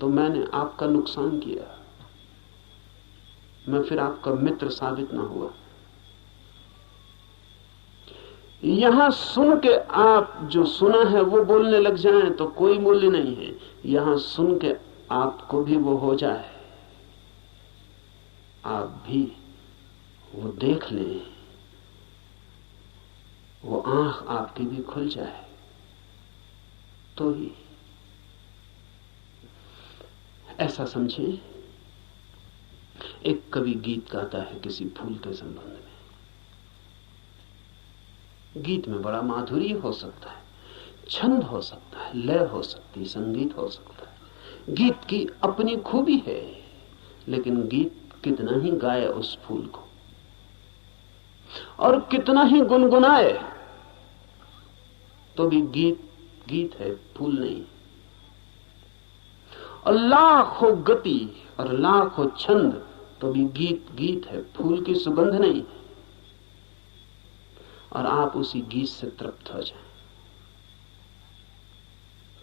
तो मैंने आपका नुकसान किया, मैं फिर आपका मित्र साबित ना हुआ। यहां सुन के आप जो सुना है वो बोलने लग जाएं तो कोई मूल्य नहीं है। यहां सुन के आपको भी वो हो जाए, आप भी वो देख लें, वो आंख आपकी भी खुल जाए, तो ही। ऐसा समझें, एक कवि गीत गाता है किसी फूल के संबंध में। गीत में बड़ा माधुर्य हो सकता है, छंद हो सकता है, लय हो सकती है, संगीत हो सकता है। गीत की अपनी खूबी है, लेकिन गीत कितना ही गाए उस फूल को और कितना ही गुनगुनाए, तो भी गीत गीत है, फूल नहीं। और लाखों गति और लाखों छंद, तो भी गीत गीत है, फूल की सुगंध नहीं। और आप उसी गीत से तृप्त हो जाएं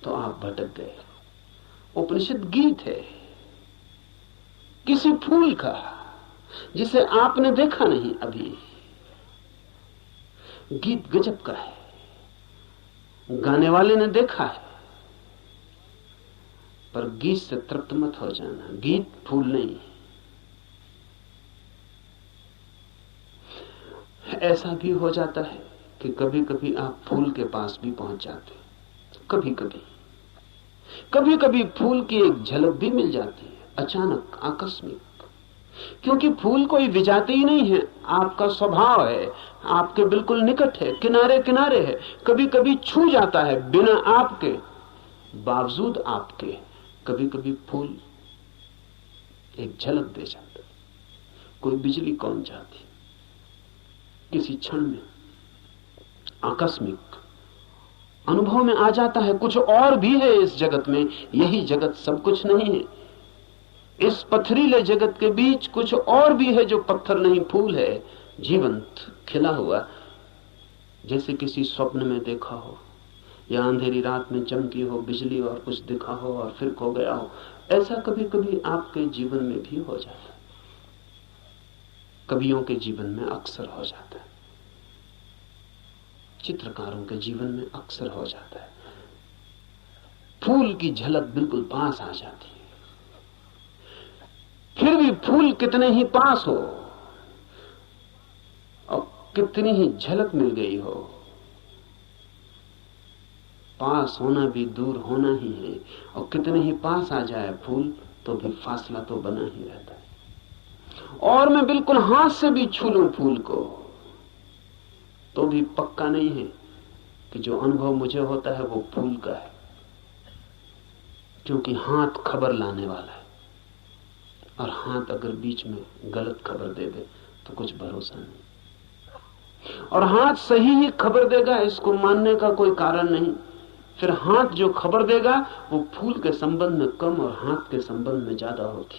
तो आप भटक गए। उपनिषद गीत है किसी फूल का जिसे आपने देखा नहीं अभी। गीत गजब का है, गाने वाले ने देखा है, पर गीत से तृप्त मत हो जाना। गीत फूल नहीं। ऐसा भी हो जाता है कि कभी कभी आप फूल के पास भी पहुंच जाते हैं। कभी कभी कभी कभी फूल की एक झलक भी मिल जाती है, अचानक, आकस्मिक। क्योंकि फूल कोई विजाती ही नहीं है, आपका स्वभाव है, आपके बिल्कुल निकट है, किनारे किनारे है। कभी कभी छू जाता है बिना आपके, बावजूद आपके। कभी कभी फूल एक झलक दे जाता है। कोई बिजली कौन जाती, किसी क्षण में आकस्मिक अनुभव में आ जाता है। कुछ और भी है इस जगत में, यही जगत सब कुछ नहीं है। इस पथरीले जगत के बीच कुछ और भी है जो पत्थर नहीं, फूल है, जीवंत, खिला हुआ। जैसे किसी स्वप्न में देखा हो, या अंधेरी रात में चमकी हो बिजली और कुछ दिखा हो और फिर खो गया हो। ऐसा कभी कभी आपके जीवन में भी हो जाता है, कवियों के जीवन में अक्सर हो जाता है, चित्रकारों के जीवन में अक्सर हो जाता है। फूल की झलक बिल्कुल पास आ जाती है। फिर भी फूल कितने ही पास हो और कितनी ही झलक मिल गई हो, पास होना भी दूर होना ही है। और कितने ही पास आ जाए फूल, तो भी फासला तो बना ही रहता है। और मैं बिल्कुल हाथ से भी छू लूं फूल को, तो भी पक्का नहीं है कि जो अनुभव मुझे होता है वो फूल का है। क्योंकि हाथ खबर लाने वाला है, और हाथ अगर बीच में गलत खबर दे दे तो कुछ भरोसा नहीं। और हाथ सही ही खबर देगा, इसको मानने का कोई कारण नहीं। फिर हाथ जो खबर देगा वो फूल के संबंध में कम और हाथ के संबंध में ज्यादा होती।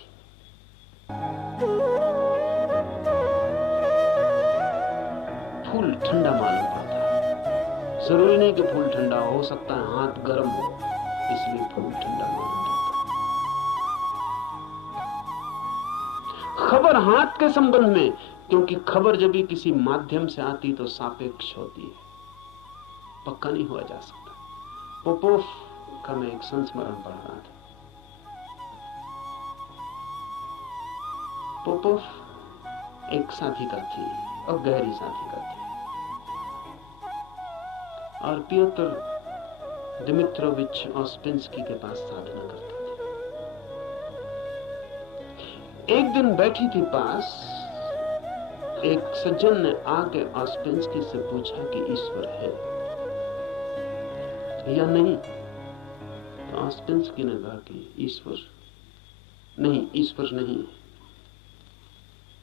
फूल ठंडा मालूम पड़ता है, जरूरी नहीं कि फूल ठंडा हो सकता है हाथ गर्म हो, इसलिए फूल ठंडा मालूम पड़ता है। खबर हाथ के संबंध में, क्योंकि खबर जब भी किसी माध्यम से आती तो सापेक्ष होती है, पक्का नहीं हुआ जा सकता। पोपोव का मैं एक संस्मरण पढ़ रहा था। पोपोव एक साधिका थी और गहरी साधिका थी, और पियोत्र दिमित्रोविच ऑस्पेंस्की के पास साधना करती थी। एक दिन बैठी थी पास, एक सज्जन ने आके ऑस्पेंस्की से पूछा कि ईश्वर है या नहीं। तो ऑस्पेंस्की ने कहा कि ईश्वर नहीं।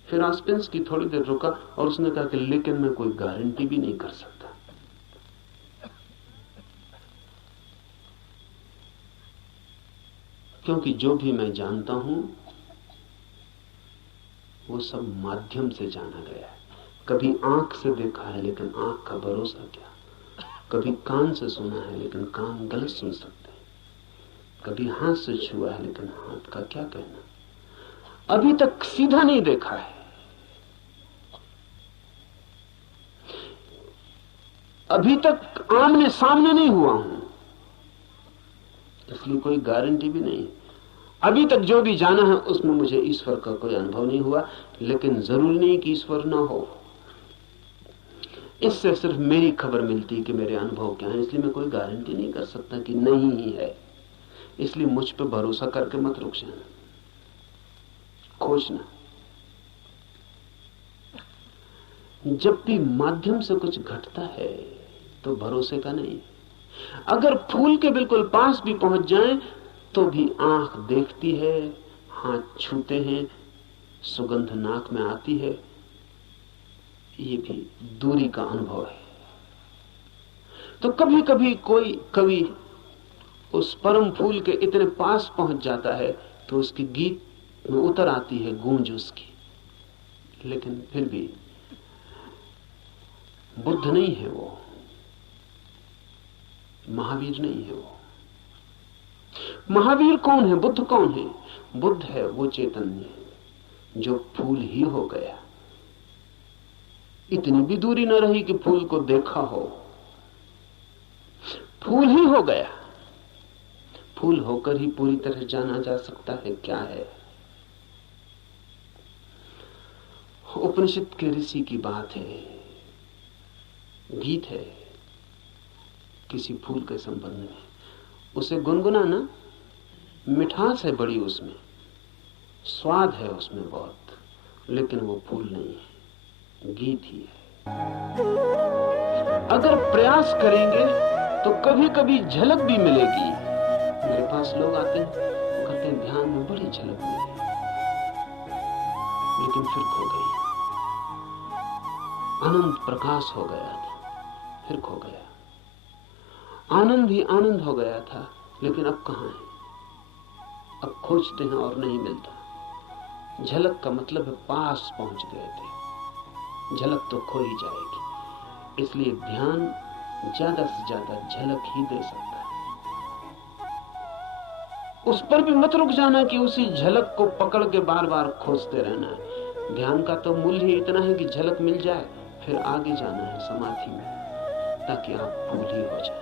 फिर ऑस्पेंस्की थोड़ी देर रुका और उसने कहा कि लेकिन मैं कोई गारंटी भी नहीं कर सकता। क्योंकि जो भी मैं जानता हूं वो सब माध्यम से जाना गया है। कभी आंख से देखा है, लेकिन आंख का भरोसा क्या। कभी कान से सुना है, लेकिन कान गलत सुन सकते हैं। कभी हाथ से छुआ है, लेकिन हाथ का क्या कहना, अभी तक सीधा नहीं देखा है, अभी तक आमने सामने नहीं हुआ हूं, इसलिए कोई गारंटी भी नहीं। अभी तक जो भी जाना है उसमें मुझे ईश्वर का कोई अनुभव नहीं हुआ, लेकिन जरूरी नहीं कि ईश्वर ना हो। इससे सिर्फ मेरी खबर मिलती कि मेरे अनुभव क्या है, इसलिए मैं कोई गारंटी नहीं कर सकता कि नहीं ही है। इसलिए मुझ पर भरोसा करके मत रुक जाना, खोजना। जब भी माध्यम से कुछ घटता है तो भरोसे का नहीं। अगर फूल के बिल्कुल पास भी पहुंच जाएं तो भी आंख देखती है, हाथ छूते हैं, सुगंध नाक में आती है, ये भी दूरी का अनुभव है। तो कभी कभी कोई कवि उस परम फूल के इतने पास पहुंच जाता है तो उसकी गीत में उतर आती है गूंज उसकी, लेकिन फिर भी बुद्ध नहीं है वो, महावीर नहीं है वो। महावीर कौन है, बुद्ध कौन है? बुद्ध है वो चैतन्य जो फूल ही हो गया। इतनी भी दूरी न रही कि फूल को देखा हो, फूल ही हो गया। फूल होकर ही पूरी तरह जाना जा सकता है क्या है। उपनिषद के ऋषि की बात है, गीत है किसी फूल के संबंध में, उसे गुनगुनाना, मिठास है बड़ी उसमें, स्वाद है उसमें बहुत, लेकिन वो फूल नहीं है, गीत ही है। अगर प्रयास करेंगे तो कभी कभी झलक भी मिलेगी। मेरे पास लोग आते हैं, कहते हैं ध्यान में बड़ी झलक मिली, लेकिन फिर खो गई। अनंत प्रकाश हो गया था, फिर खो गया। आनंद ही आनंद हो गया था, लेकिन अब कहां है? अब खोजते हैं और नहीं मिलता। झलक का मतलब है पास पहुंच गए थे, झलक तो खो ही जाएगी। इसलिए ध्यान ज्यादा से ज्यादा झलक ही दे सकता है। उस पर भी मत रुक जाना कि उसी झलक को पकड़ के बार बार खोजते रहना है। ध्यान का तो मूल्य ही इतना है कि झलक मिल जाए, फिर आगे जाना है समाधि में, ताकि आप फूल ही हो जाए।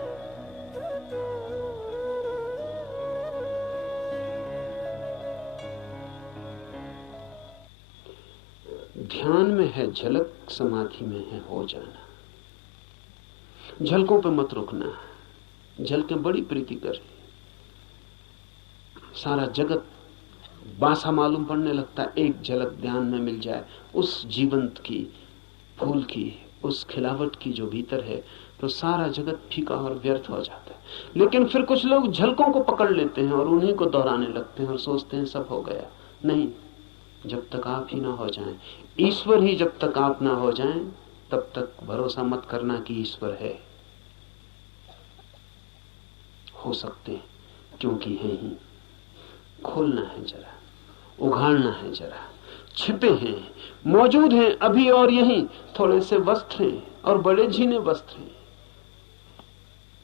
ध्यान में है झलक, समाधि में है हो जाना। झलकों पे मत रुकना। झलकें बड़ी प्रीतिकर, सारा जगत बासा मालूम पड़ने लगता है। एक झलक ध्यान में मिल जाए उस जीवंत की, फूल की, उस खिलावट की जो भीतर है, तो सारा जगत फीका और व्यर्थ हो जाता है। लेकिन फिर कुछ लोग झलकों को पकड़ लेते हैं और उन्हीं को दोहराने लगते हैं और सोचते हैं सब हो गया। नहीं, जब तक आप ही ना हो जाएं, ईश्वर ही जब तक आप ना हो जाएं, तब तक भरोसा मत करना कि ईश्वर है। हो सकते हैं, क्योंकि है ही। खोलना है जरा, उघाड़ना है जरा। छिपे हैं, मौजूद हैं अभी और यहीं। थोड़े से वस्त्र हैं और बड़े झीने वस्त्र हैं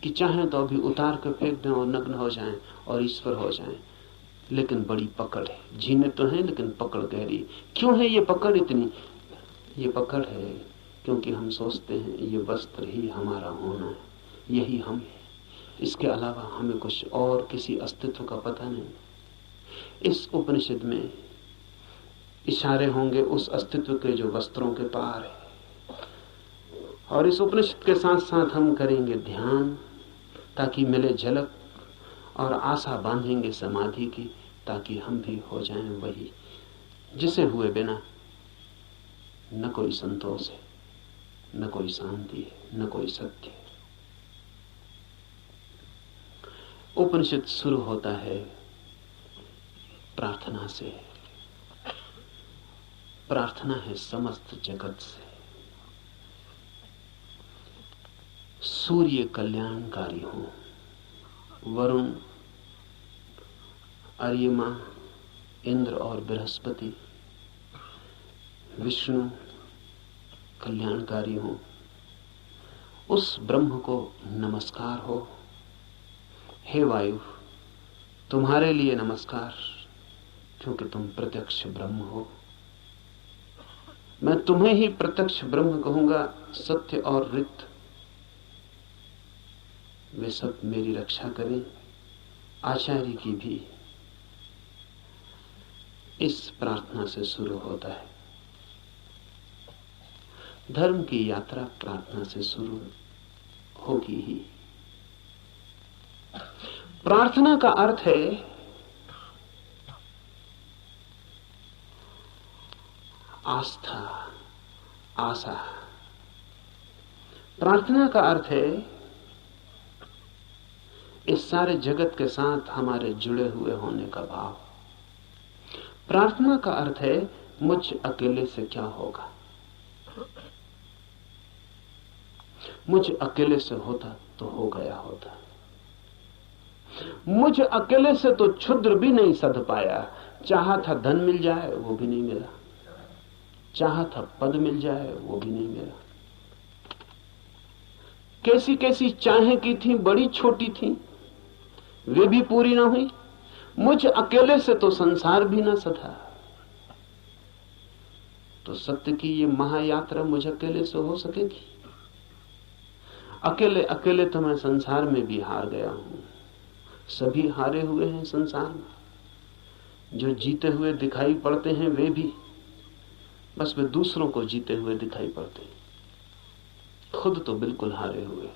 कि चाहें तो अभी उतार कर फेंक दें और नग्न हो जाएं और ईश्वर हो जाएं। लेकिन बड़ी पकड़ है। झीने तो हैं लेकिन पकड़ गहरी। क्यों है ये पकड़ इतनी? ये पकड़ है क्योंकि हम सोचते हैं ये वस्त्र ही हमारा होना है, यही हम है, इसके अलावा हमें कुछ और किसी अस्तित्व का पता नहीं। इस उपनिषद में इशारे होंगे उस अस्तित्व के जो वस्त्रों के पार है। और इस उपनिषद के साथ साथ हम करेंगे ध्यान ताकि मिले झलक, और आशा बांधेंगे समाधि की ताकि हम भी हो जाएं वही जिसे हुए बिना न कोई संतोष है, न कोई शांति है, न कोई सत्य है। उपनिषद शुरू होता है प्रार्थना से। प्रार्थना है समस्त जगत से। सूर्य कल्याणकारी हो, वरुण, अर्यमा, इंद्र और बृहस्पति, विष्णु कल्याणकारी हो, उस ब्रह्म को नमस्कार हो। हे वायु, तुम्हारे लिए नमस्कार, क्योंकि तुम प्रत्यक्ष ब्रह्म हो। मैं तुम्हें ही प्रत्यक्ष ब्रह्म कहूंगा। सत्य और रिक्त वे सब मेरी रक्षा करें। आचार्य की भी इस प्रार्थना से शुरू होता है। धर्म की यात्रा प्रार्थना से शुरू होगी ही। प्रार्थना का अर्थ है आस्था, आशा। प्रार्थना का अर्थ है इस सारे जगत के साथ हमारे जुड़े हुए होने का भाव। प्रार्थना का अर्थ है मुझ अकेले से क्या होगा। मुझ अकेले से होता तो हो गया होता। मुझ अकेले से तो क्षुद्र भी नहीं सध पाया। चाहा था धन मिल जाए, वो भी नहीं मिला। चाहा था पद मिल जाए, वो भी नहीं मिला। कैसी कैसी चाहें की थी, बड़ी छोटी थी, वे भी पूरी ना हुई। मुझ अकेले से तो संसार भी ना सधा। तो सत्य की ये महायात्रा मुझ अकेले से हो सकेगी? अकेले अकेले तो मैं संसार में भी हार गया हूं। सभी हारे हुए हैं संसार में। जो जीते हुए दिखाई पड़ते हैं वे भी, बस वे दूसरों को जीते हुए दिखाई पड़ते हैं। खुद तो बिल्कुल हारे हुए।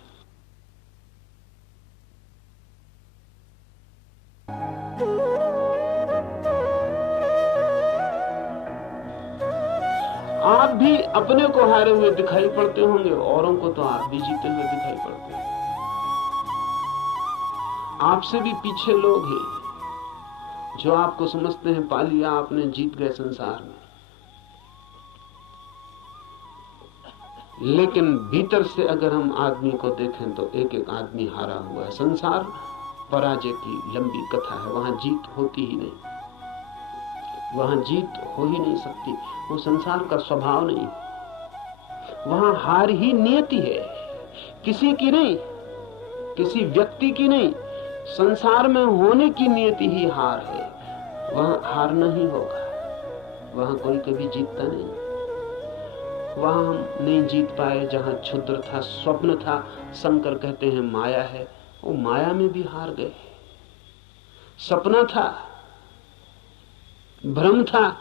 आप भी अपने को हारे हुए दिखाई पड़ते होंगे, औरों को तो आप भी जीते हुए दिखाई पड़ते हैं। आपसे भी पीछे लोग हैं जो आपको समझते हैं पा लिया आपने, जीत गए संसार में। लेकिन भीतर से अगर हम आदमी को देखें तो एक एक आदमी हारा हुआ है। संसार पराजय की लंबी कथा है। वहां जीत होती ही नहीं, वहां जीत हो ही नहीं सकती। वो संसार का स्वभाव नहीं। वहां हार ही नियति है, किसी की नहीं, किसी व्यक्ति की नहीं। संसार में होने की नियति ही हार है। वहां हारना ही होगा। वहां कोई कभी जीतता नहीं। वहां हम नहीं जीत पाए जहां क्षुद्र था, स्वप्न था। शंकर कहते हैं माया है, वो माया में भी हार गए। सपना था, भ्रम था,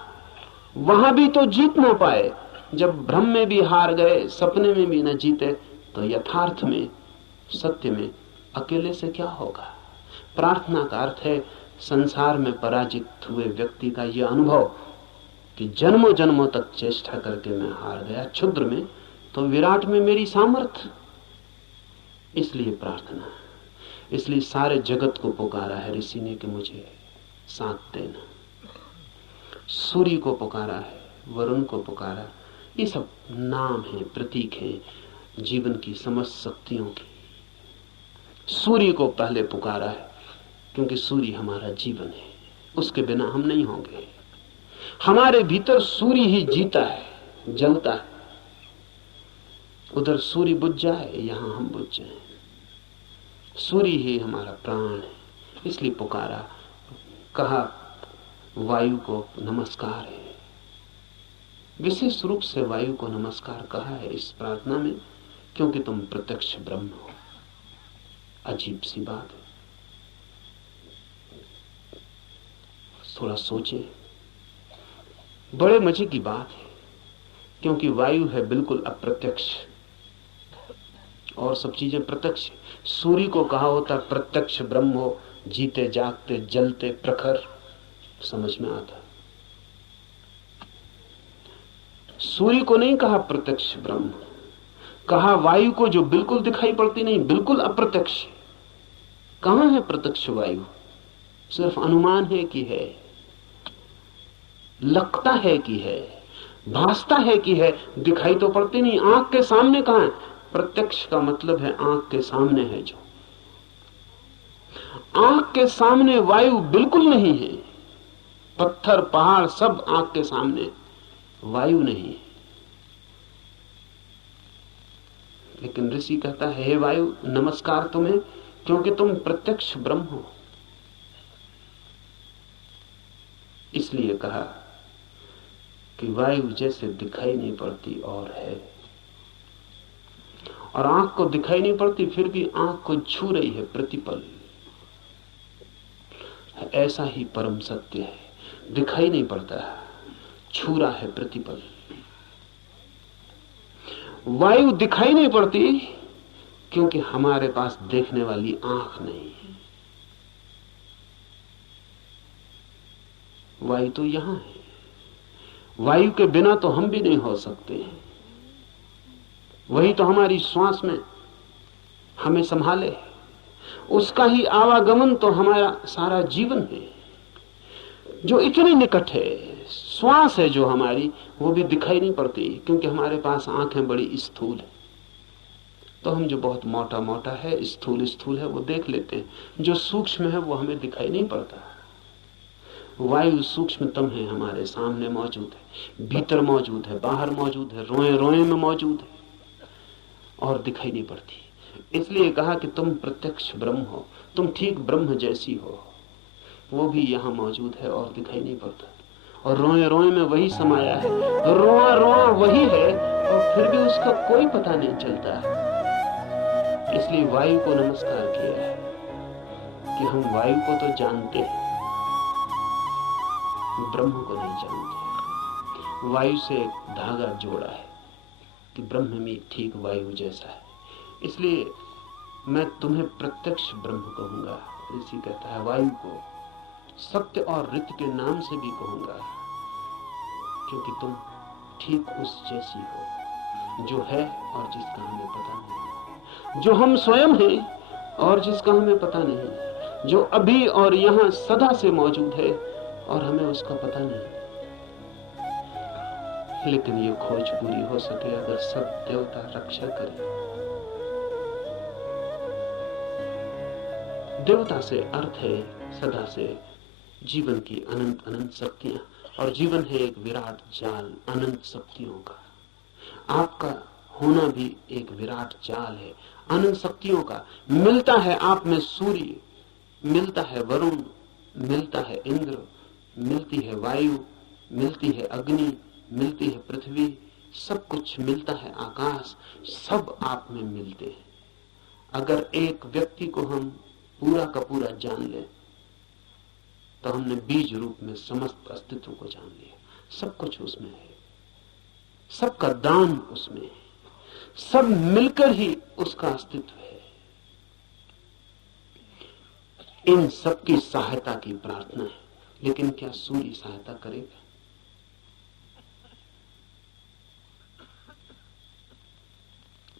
वहां भी तो जीत ना पाए। जब भ्रम में भी हार गए, सपने में भी न जीते, तो यथार्थ में, सत्य में अकेले से क्या होगा? प्रार्थना का अर्थ है संसार में पराजित हुए व्यक्ति का यह अनुभव कि जन्मों जन्मों तक चेष्टा करके मैं हार गया। क्षुद्र में तो विराट में मेरी सामर्थ्य। इसलिए प्रार्थना, इसलिए सारे जगत को पुकारा है ऋषि ने कि मुझे साथ देना। सूर्य को पुकारा है, वरुण को पुकारा। ये सब नाम हैं, प्रतीक हैं जीवन की समस्त शक्तियों की। सूर्य को पहले पुकारा है क्योंकि सूर्य हमारा जीवन है, उसके बिना हम नहीं होंगे। हमारे भीतर सूर्य ही जीता है, जलता है। उधर सूर्य बुझ जाए, यहां हम बुझ जाए। सूर्य ही हमारा प्राण है, इसलिए पुकारा। कहा वायु को नमस्कार है। विशेष रूप से वायु को नमस्कार कहा है इस प्रार्थना में, क्योंकि तुम प्रत्यक्ष ब्रह्म हो। अजीब सी बात है, थोड़ा सोचें। बड़े मजे की बात है, क्योंकि वायु है बिल्कुल अप्रत्यक्ष और सब चीजें प्रत्यक्ष। सूर्य को कहा होता प्रत्यक्ष ब्रह्म हो, जीते जागते जलते प्रखर, समझ में आता। सूर्य को नहीं कहा प्रत्यक्ष ब्रह्म, कहा वायु को जो बिल्कुल दिखाई पड़ती नहीं, बिल्कुल अप्रत्यक्ष। कहां है प्रत्यक्ष वायु? सिर्फ अनुमान है कि है, लगता है कि है, भासता है कि है, दिखाई तो पड़ती नहीं। आंख के सामने कहां है? प्रत्यक्ष का मतलब है आंख के सामने है। जो आंख के सामने वायु बिल्कुल नहीं है। पत्थर पहाड़ सब आंख के सामने, वायु नहीं। लेकिन ऋषि कहता है हे वायु नमस्कार तुम्हें, क्योंकि तुम प्रत्यक्ष ब्रह्म हो। इसलिए कहा कि वायु जैसे दिखाई नहीं पड़ती और है, और आंख को दिखाई नहीं पड़ती फिर भी आंख को छू रही है प्रतिपल, ऐसा ही परम सत्य है। दिखाई नहीं पड़ता, छू रहा है प्रतिपल। वायु दिखाई नहीं पड़ती क्योंकि हमारे पास देखने वाली आंख नहीं है। वायु तो यहां है, वायु के बिना तो हम भी नहीं हो सकते। वही तो हमारी श्वास में हमें संभाले, उसका ही आवागमन तो हमारा सारा जीवन है, जो इतनी निकट है। श्वास है जो हमारी, वो भी दिखाई नहीं पड़ती क्योंकि हमारे पास आंखें बड़ी स्थूल है। तो हम जो बहुत मोटा मोटा है, स्थूल स्थूल है, वो देख लेते हैं। जो सूक्ष्म है वो हमें दिखाई नहीं पड़ता। वायु सूक्ष्मतम है, हमारे सामने मौजूद है, भीतर मौजूद है, बाहर मौजूद है, रोए रोए में मौजूद है और दिखाई नहीं पड़ती। इसलिए कहा कि तुम प्रत्यक्ष ब्रह्म हो, तुम ठीक ब्रह्म जैसी हो। वो भी यहां मौजूद है और दिखाई नहीं पड़ता, और रोए रोए में वही समाया है, रोआ रोआ वही है, और फिर भी उसका कोई पता नहीं चलता है। इसलिए वायु को नमस्कार किया है कि हम वायु को तो जानते हैं, ब्रह्म को नहीं जानते। वायु से एक धागा जोड़ा है कि ब्रह्म में ठीक वायु जैसा है। इसलिए मैं तुम्हें प्रत्यक्ष ब्रह्म कहूंगा। ऋषि कहता है वायु को सत्य और ऋत के नाम से भी कहूंगा, क्योंकि तुम ठीक उस जैसी हो जो है और जिसका हमें पता नहीं, जो हम स्वयं हैं और जिसका हमें पता नहीं, जो अभी और यहां सदा से मौजूद है और हमें उसका पता नहीं। लेकिन ये खोज पूरी हो सके अगर सब देवता रक्षा करें। देवता से अर्थ है सदा से जीवन की अनंत अनंत शक्तियां, और जीवन है एक विराट जाल अनंत शक्तियों का। आपका होना भी एक विराट जाल है अनंत शक्तियों का। मिलता है आप में सूर्य, मिलता है वरुण, मिलता है इंद्र, मिलती है वायु, मिलती है अग्नि, मिलती है पृथ्वी, सब कुछ मिलता है आकाश, सब आप में मिलते हैं। अगर एक व्यक्ति को हम पूरा का पूरा जान लें तो हमने बीज रूप में समस्त अस्तित्व को जान लिया। सब कुछ उसमें है, सबका दान उसमें है, सब मिलकर ही उसका अस्तित्व है। इन सब की सहायता की प्रार्थना है, लेकिन क्या सूर्य सहायता करेगा?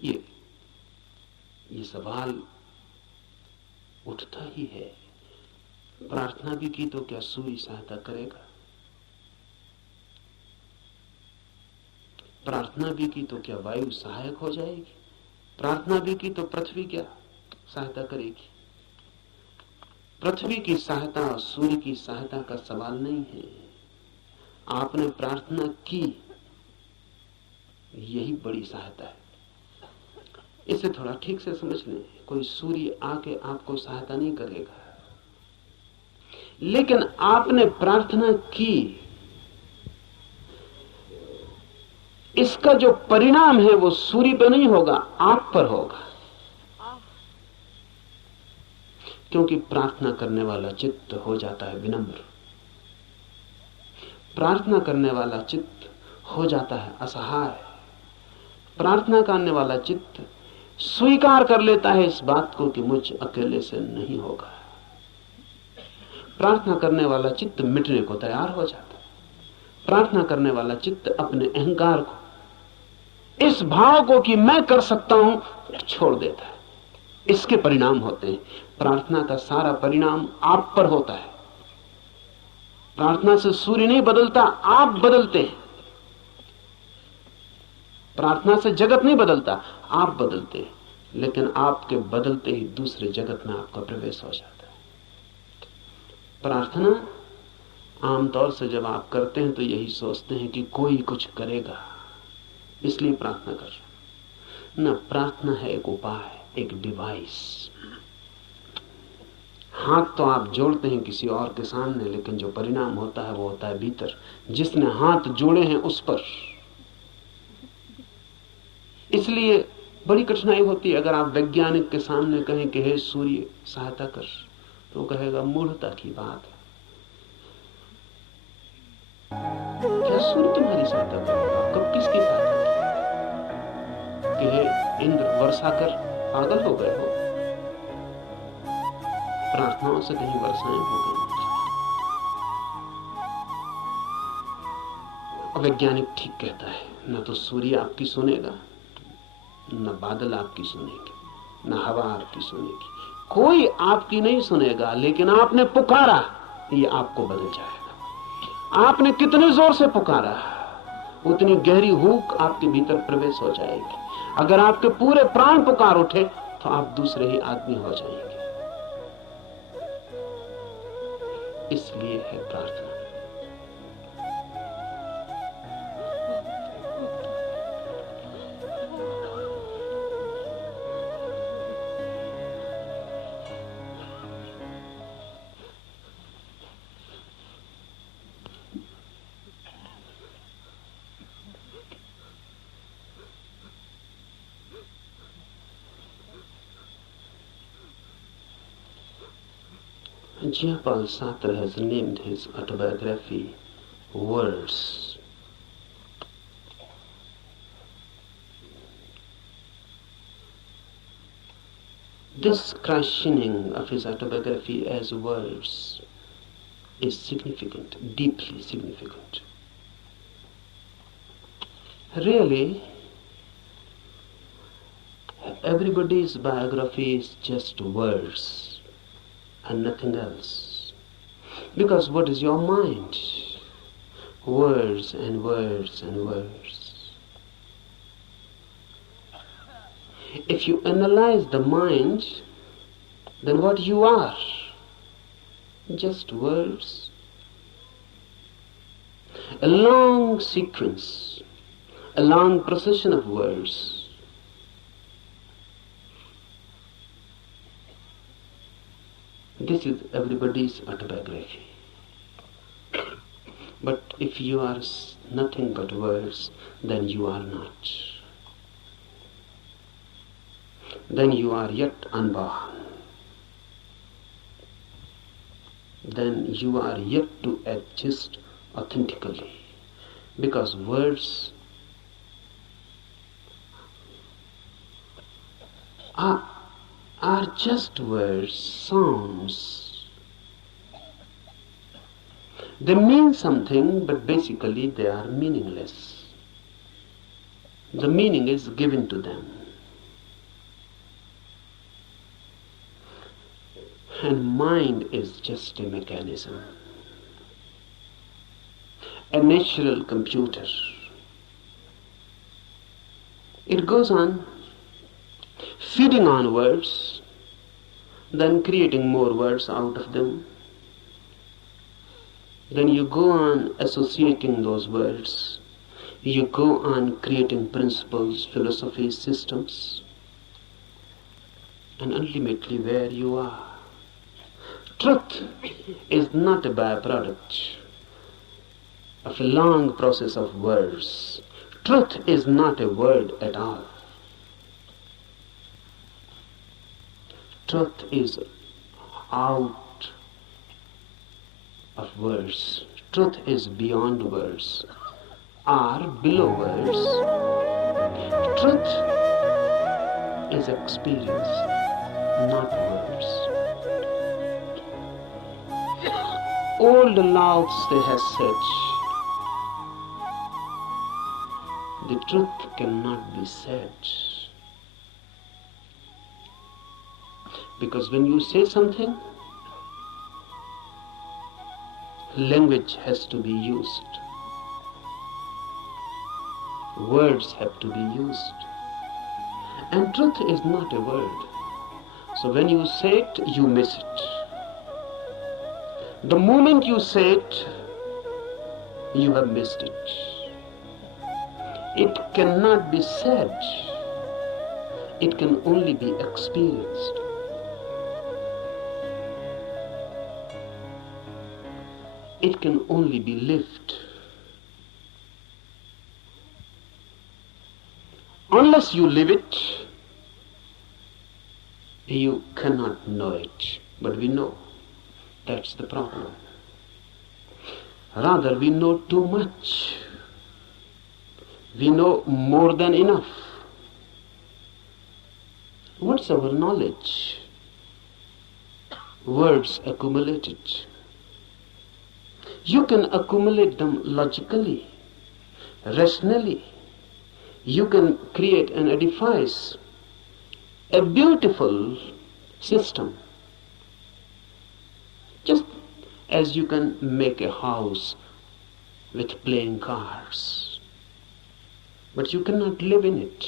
ये सवाल उठता ही है। प्रार्थना भी की तो क्या सूर्य सहायता करेगा? प्रार्थना भी की तो क्या वायु सहायक हो जाएगी? प्रार्थना भी की तो पृथ्वी क्या सहायता करेगी? पृथ्वी की सहायता और सूर्य की सहायता का सवाल नहीं है। आपने प्रार्थना की, यही बड़ी सहायता है। इसे थोड़ा ठीक से समझ लें। कोई सूर्य आके आपको सहायता नहीं करेगा, लेकिन आपने प्रार्थना की, इसका जो परिणाम है वो सूर्य पर नहीं होगा, आप पर होगा। क्योंकि प्रार्थना करने वाला चित्त हो जाता है विनम्र, प्रार्थना करने वाला चित्त हो जाता है असहाय, प्रार्थना करने वाला चित्त स्वीकार कर लेता है इस बात को कि मुझ अकेले से नहीं होगा। प्रार्थना करने वाला चित्त मिटने को तैयार हो जाता है। प्रार्थना करने वाला चित्त अपने अहंकार को, इस भाव को कि मैं कर सकता हूं, छोड़ देता है। इसके परिणाम होते हैं। प्रार्थना का सारा परिणाम आप पर होता है। प्रार्थना से सूर्य नहीं बदलता, आप बदलते हैं। प्रार्थना से जगत नहीं बदलता, आप बदलते हैं। लेकिन आपके बदलते ही दूसरे जगत में आपका प्रवेश हो जाता है। प्रार्थना आमतौर से जब आप करते हैं तो यही सोचते हैं कि कोई कुछ करेगा, इसलिए प्रार्थना कर रहे हैं। न, प्रार्थना है एक उपाय, एक डिवाइस। हाथ तो आप जोड़ते हैं किसी और के सामने, लेकिन जो परिणाम होता है वो होता है भीतर, जिसने हाथ जोड़े हैं उस पर। इसलिए बड़ी कठिनाई होती है अगर आप वैज्ञानिक के सामने कहें कि हे सूर्य सहायता कर, तो कहेगा मूढ़ता की बात है, क्या सूर्य तुम्हारी सहायता करेगा? कब किसकी सहायता की? कि हे इंद्र वर्षा कर, पागल हो गए हो? प्रार्थनाओं से कहीं वर्षाएं हो गई? वैज्ञानिक ठीक कहता है, न तो सूर्य आपकी सुनेगा, न बादल आपकी सुनेंगे, न हवा आपकी सुनेगी, कोई आपकी नहीं सुनेगा। लेकिन आपने पुकारा, ये आपको बदल जाएगा। आपने कितने जोर से पुकारा, उतनी गहरी हूक आपके भीतर प्रवेश हो जाएगी। अगर आपके पूरे प्राण पुकार उठे तो आप दूसरे ही आदमी हो जाएंगे। इसलिए है प्रार्थना। Jean-Paul Sartre has named his autobiography Words. This christening of his autobiography as Words is significant, deeply significant. Really, everybody's biography is just words and nothing else. Because what is your mind? Words and words and words. If you analyze the mind, then what you are? Just words. A long sequence, a long procession of words. This is everybody's autobiography. But if you are nothing but words, then you are not. Then you are yet unborn. Then you are yet to exist authentically. Because words are just words, sounds. They mean something, but basically they are meaningless. The meaning is given to them. And mind is just a mechanism, a natural computer. It goes on feeding on words, then creating more words out of them. Then you go on associating those words. You go on creating principles, philosophies, systems. And ultimately where you are. Truth is not a byproduct of a long process of words. Truth is not a word at all. Truth is out of words. Truth is beyond words or below words. Truth is experience, not words. Old Lao Tse has said, the truth cannot be said. Because when you say something, language has to be used. Words have to be used. And truth is not a word. So when you say it, you miss it. The moment you say it, you have missed it. It cannot be said. It can only be experienced. it can only be lived. Unless you live it, you cannot know it. But we know. That's the problem. Rather, we know too much. We know more than enough. What's our knowledge? Words accumulated. You can accumulate them logically, rationally. You can create and edifice a beautiful system. Just as you can make a house with playing cards. But you cannot live in it.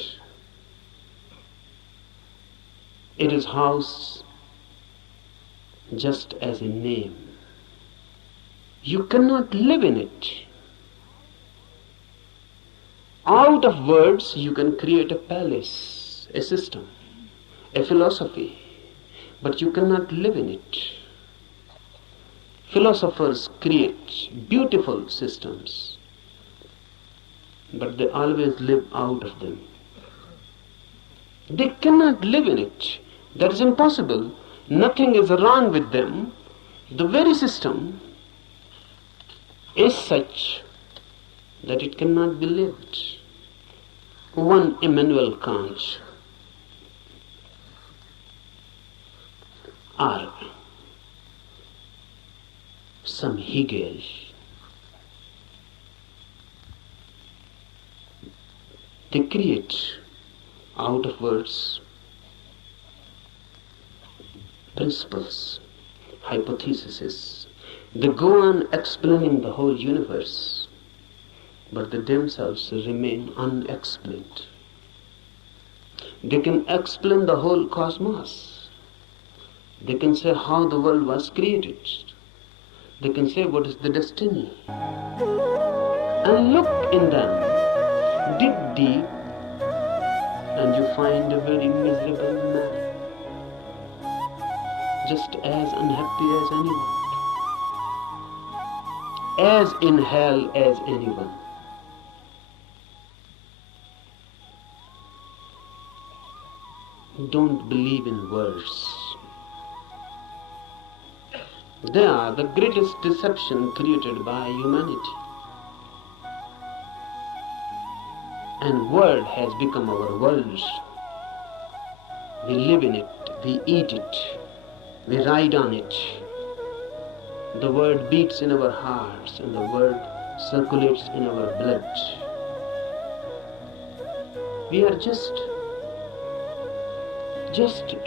It is house just as a name. You cannot live in it. Out of words you can create a palace, a system, a philosophy, but you cannot live in it. Philosophers create beautiful systems, but they always live out of them. They cannot live in it. That is impossible. Nothing is wrong with them. The very system is such that it cannot be lived. One Immanuel Kant, or some Hegel, they create out of words principles, hypotheses. They go on explaining the whole universe, but they themselves remain unexplained. They can explain the whole cosmos. They can say how the world was created. They can say what is the destiny. And look in them, dig deep, and you find a very miserable man, just as unhappy as anyone, as in hell as anyone. Don't believe in words. They are the greatest deception created by humanity. And word has become our world. We live in it, we eat it, we ride on it. The word beats in our hearts and the word circulates in our blood. We are just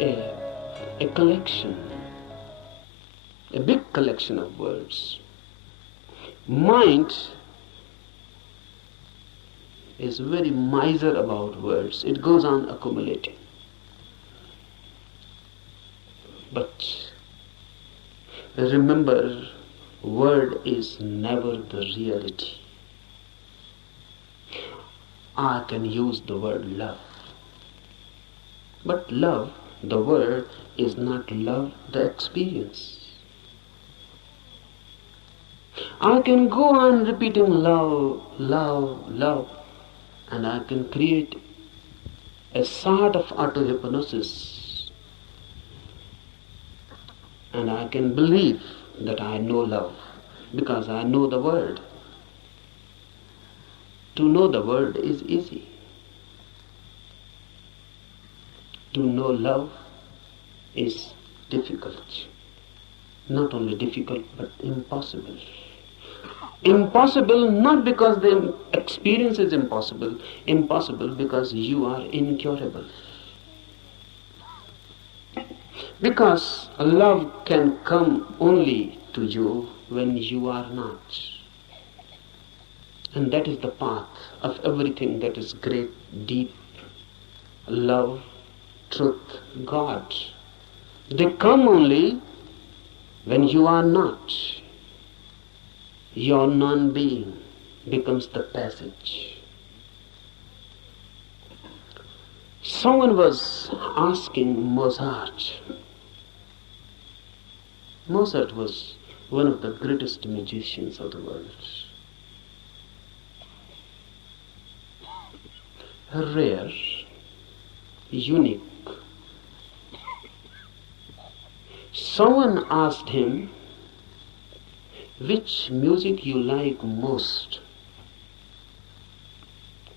a collection, a big collection of words. Mind is very miser about words. It goes on accumulating. But remember, word is never the reality. I can use the word love. But love, the word, is not love, the experience. I can go on repeating love, love, love, and I can create a sort of auto-hypnosis, and I can believe that I know love because I know the word. To know the word is easy. To know love is difficult. Not only difficult, but impossible. Impossible not because the experience is impossible. Impossible because you are incurable. Because love can come only to you when you are not. And that is the path of everything that is great, deep. Love, truth, God. They come only when you are not. Your non-being becomes the passage. Someone was asking Mozart. Mozart was one of the greatest musicians of the world. Rare, unique. Someone asked him, which music you like most?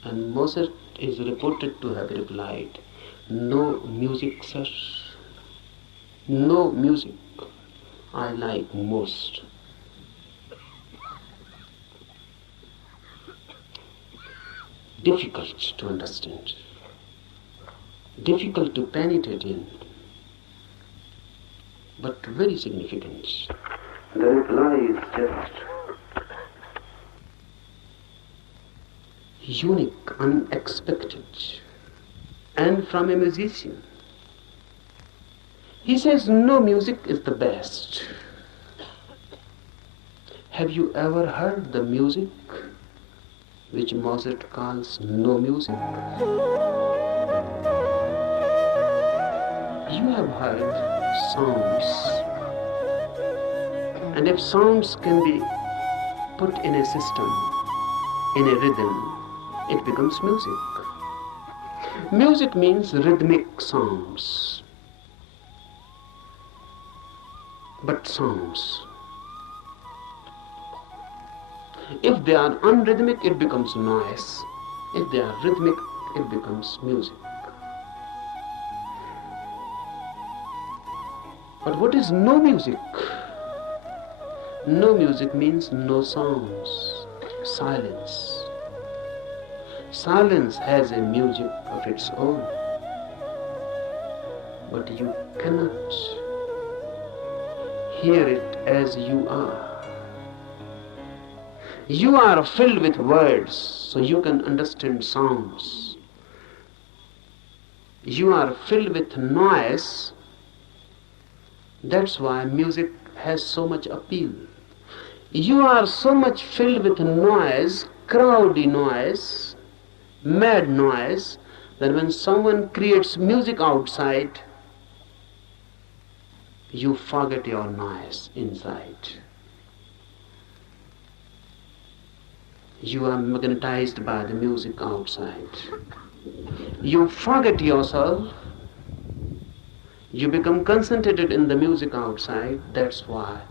And Mozart is reported to have replied, no music, sir. No music I like most. Difficult to understand, difficult to penetrate in, but very significant. The reply is just unique, unexpected, and from a musician. He says no music is the best. Have you ever heard the music which Mozart calls no music? You have heard sounds, and if sounds can be put in a system, in a rhythm, it becomes music. Music means rhythmic sounds, but sounds. If they are unrhythmic, it becomes noise. If they are rhythmic, it becomes music. But what is no music? No music means no sounds, silence. Silence has a music of its own, but you cannot hear it as you are. You are filled with words, so you can understand sounds. You are filled with noise, that's why music has so much appeal. You are so much filled with noise, crowdy noise, mad noise, that when someone creates music outside, you forget your noise inside. You are magnetized by the music outside. You forget yourself. You become concentrated in the music outside. That's why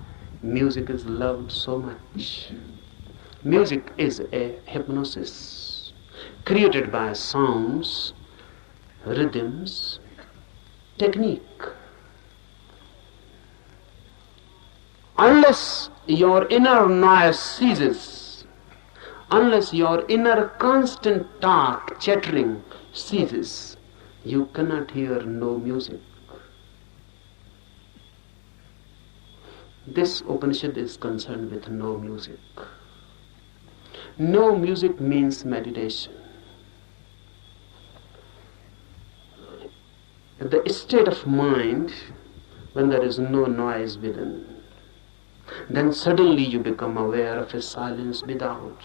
music is loved so much. Music is a hypnosis created by sounds, rhythms, technique. Unless your inner noise ceases, unless your inner constant talk, chattering ceases, you cannot hear no music. This Upanishad is concerned with no music. No music means meditation. The state of mind when there is no noise within, then suddenly you become aware of a silence without.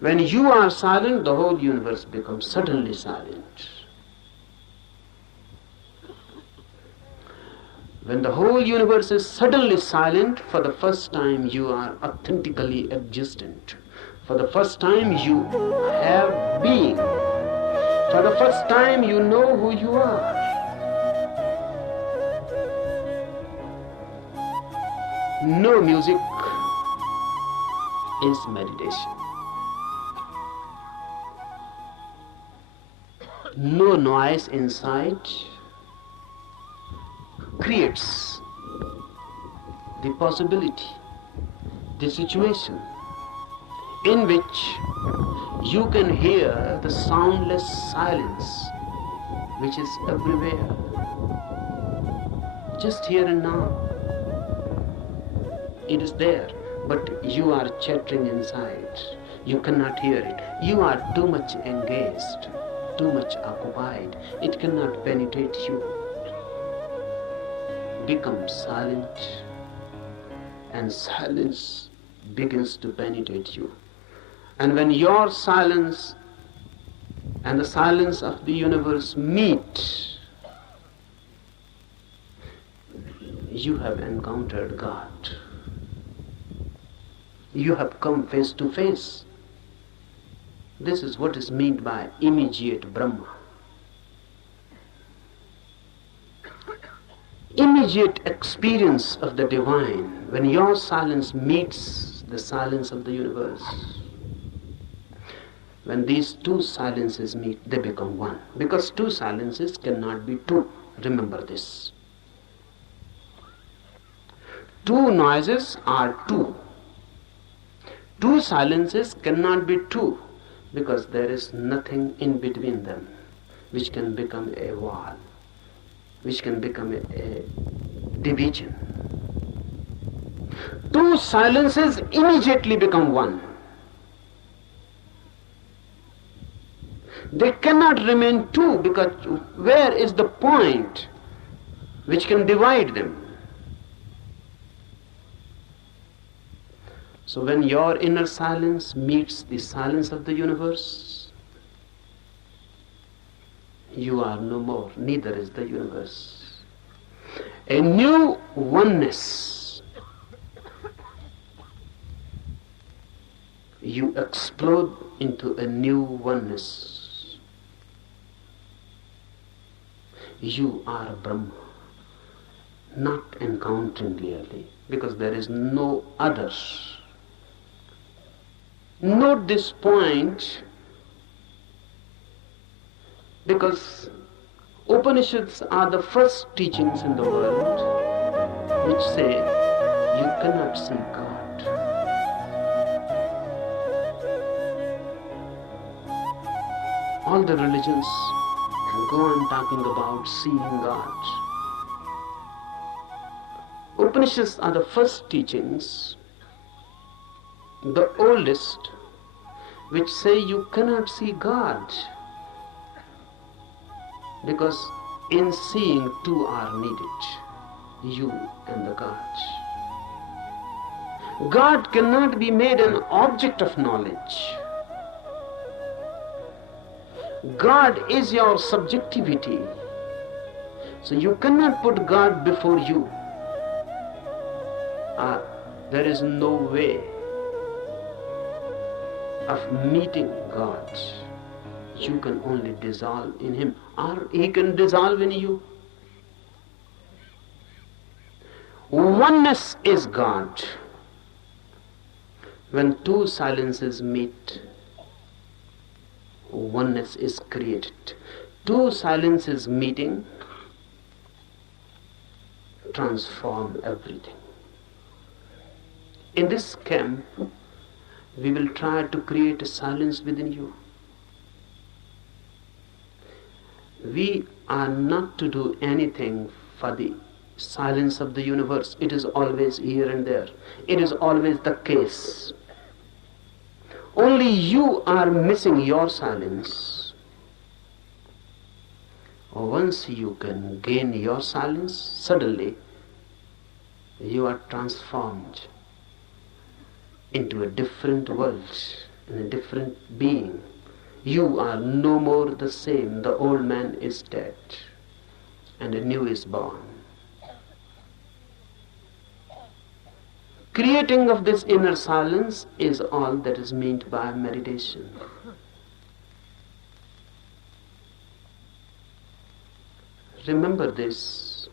When you are silent, the whole universe becomes suddenly silent. When the whole universe is suddenly silent, for the first time you are authentically existent. For the first time you have being. For the first time you know who you are. No music is meditation. No noise inside creates the possibility, the situation in which you can hear the soundless silence which is everywhere, just here and now. It is there, but you are chattering inside. You cannot hear it. You are too much engaged, too much occupied. It cannot penetrate you. Become silent, and silence begins to penetrate you. And when your silence and the silence of the universe meet, you have encountered God. You have come face to face. This is what is meant by immediate Brahma. Immediate experience of the divine, when your silence meets the silence of the universe. When these two silences meet, they become one. Because two silences cannot be two. Remember this. Two noises are two. Two silences cannot be two, because there is nothing in between them which can become a wall, which can become a division. Two silences immediately become one. They cannot remain two, because where is the point which can divide them? So when your inner silence meets the silence of the universe, you are no more, neither is the universe. A new oneness. You explode into a new oneness. You are Brahma, not encountering clearly, because there is no other. Note this point, because Upanishads are the first teachings in the world which say you cannot see God. All the religions go on talking about seeing God. Upanishads are the first teachings, the oldest, which say you cannot see God, because in seeing two are needed, you and the God. God cannot be made an object of knowledge. God is your subjectivity. So you cannot put God before you. There is no way of meeting God. You can only dissolve in Him, or He can dissolve in you. Oneness is God. When two silences meet, oneness is created. Two silences meeting transform everything. In this camp, we will try to create a silence within you. We are not to do anything for the silence of the universe. It is always here and there. It is always the case. Only you are missing your silence. Once you can gain your silence, suddenly you are transformed into a different world, in a different being. You are no more the same. The old man is dead and a new is born. Creating of this inner silence is all that is meant by meditation. Remember this.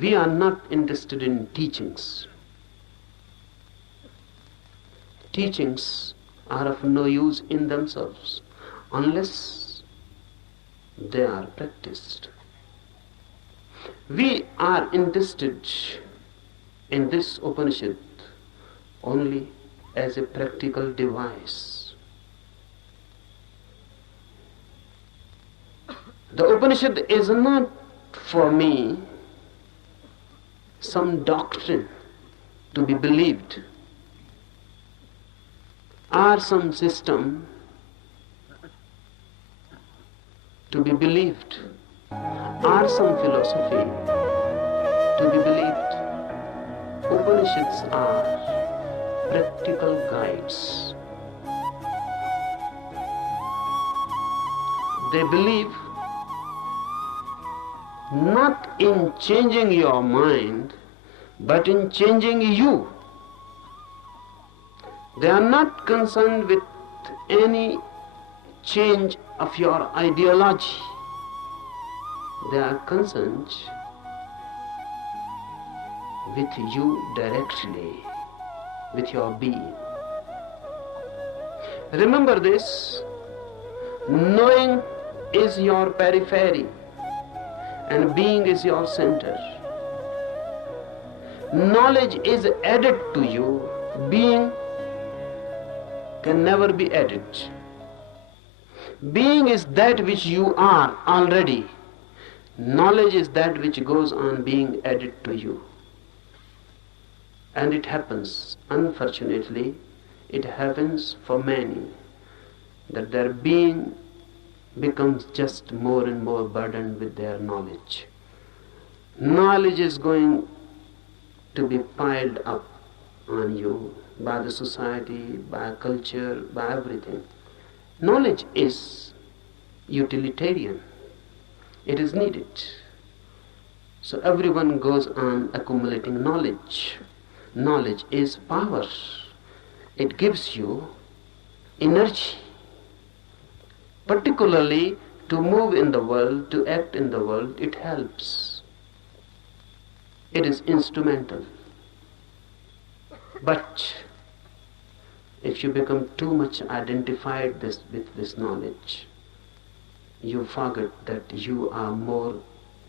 We are not interested in teachings. Teachings are of no use in themselves unless they are practiced. We are interested in this Upanishad only as a practical device. The Upanishad is not for me some doctrine to be believed, or some system to be believed, or some philosophy to be believed. Upanishads are practical guides. They believe not in changing your mind, but in changing you. They are not concerned with any change of your ideology. They are concerned with you directly, with your being. Remember this, knowing is your periphery and being is your center. Knowledge is added to you, being can never be added. Being is that which you are already. Knowledge is that which goes on being added to you. And it happens, unfortunately, it happens for many, that their being becomes just more and more burdened with their knowledge. Knowledge is going to be piled up on you by the society, by culture, by everything. Knowledge is utilitarian. It is needed. So everyone goes on accumulating knowledge. Knowledge is power. It gives you energy, particularly to move in the world, to act in the world. It helps. It is instrumental. But if you become too much identified with this knowledge, you forget that you are more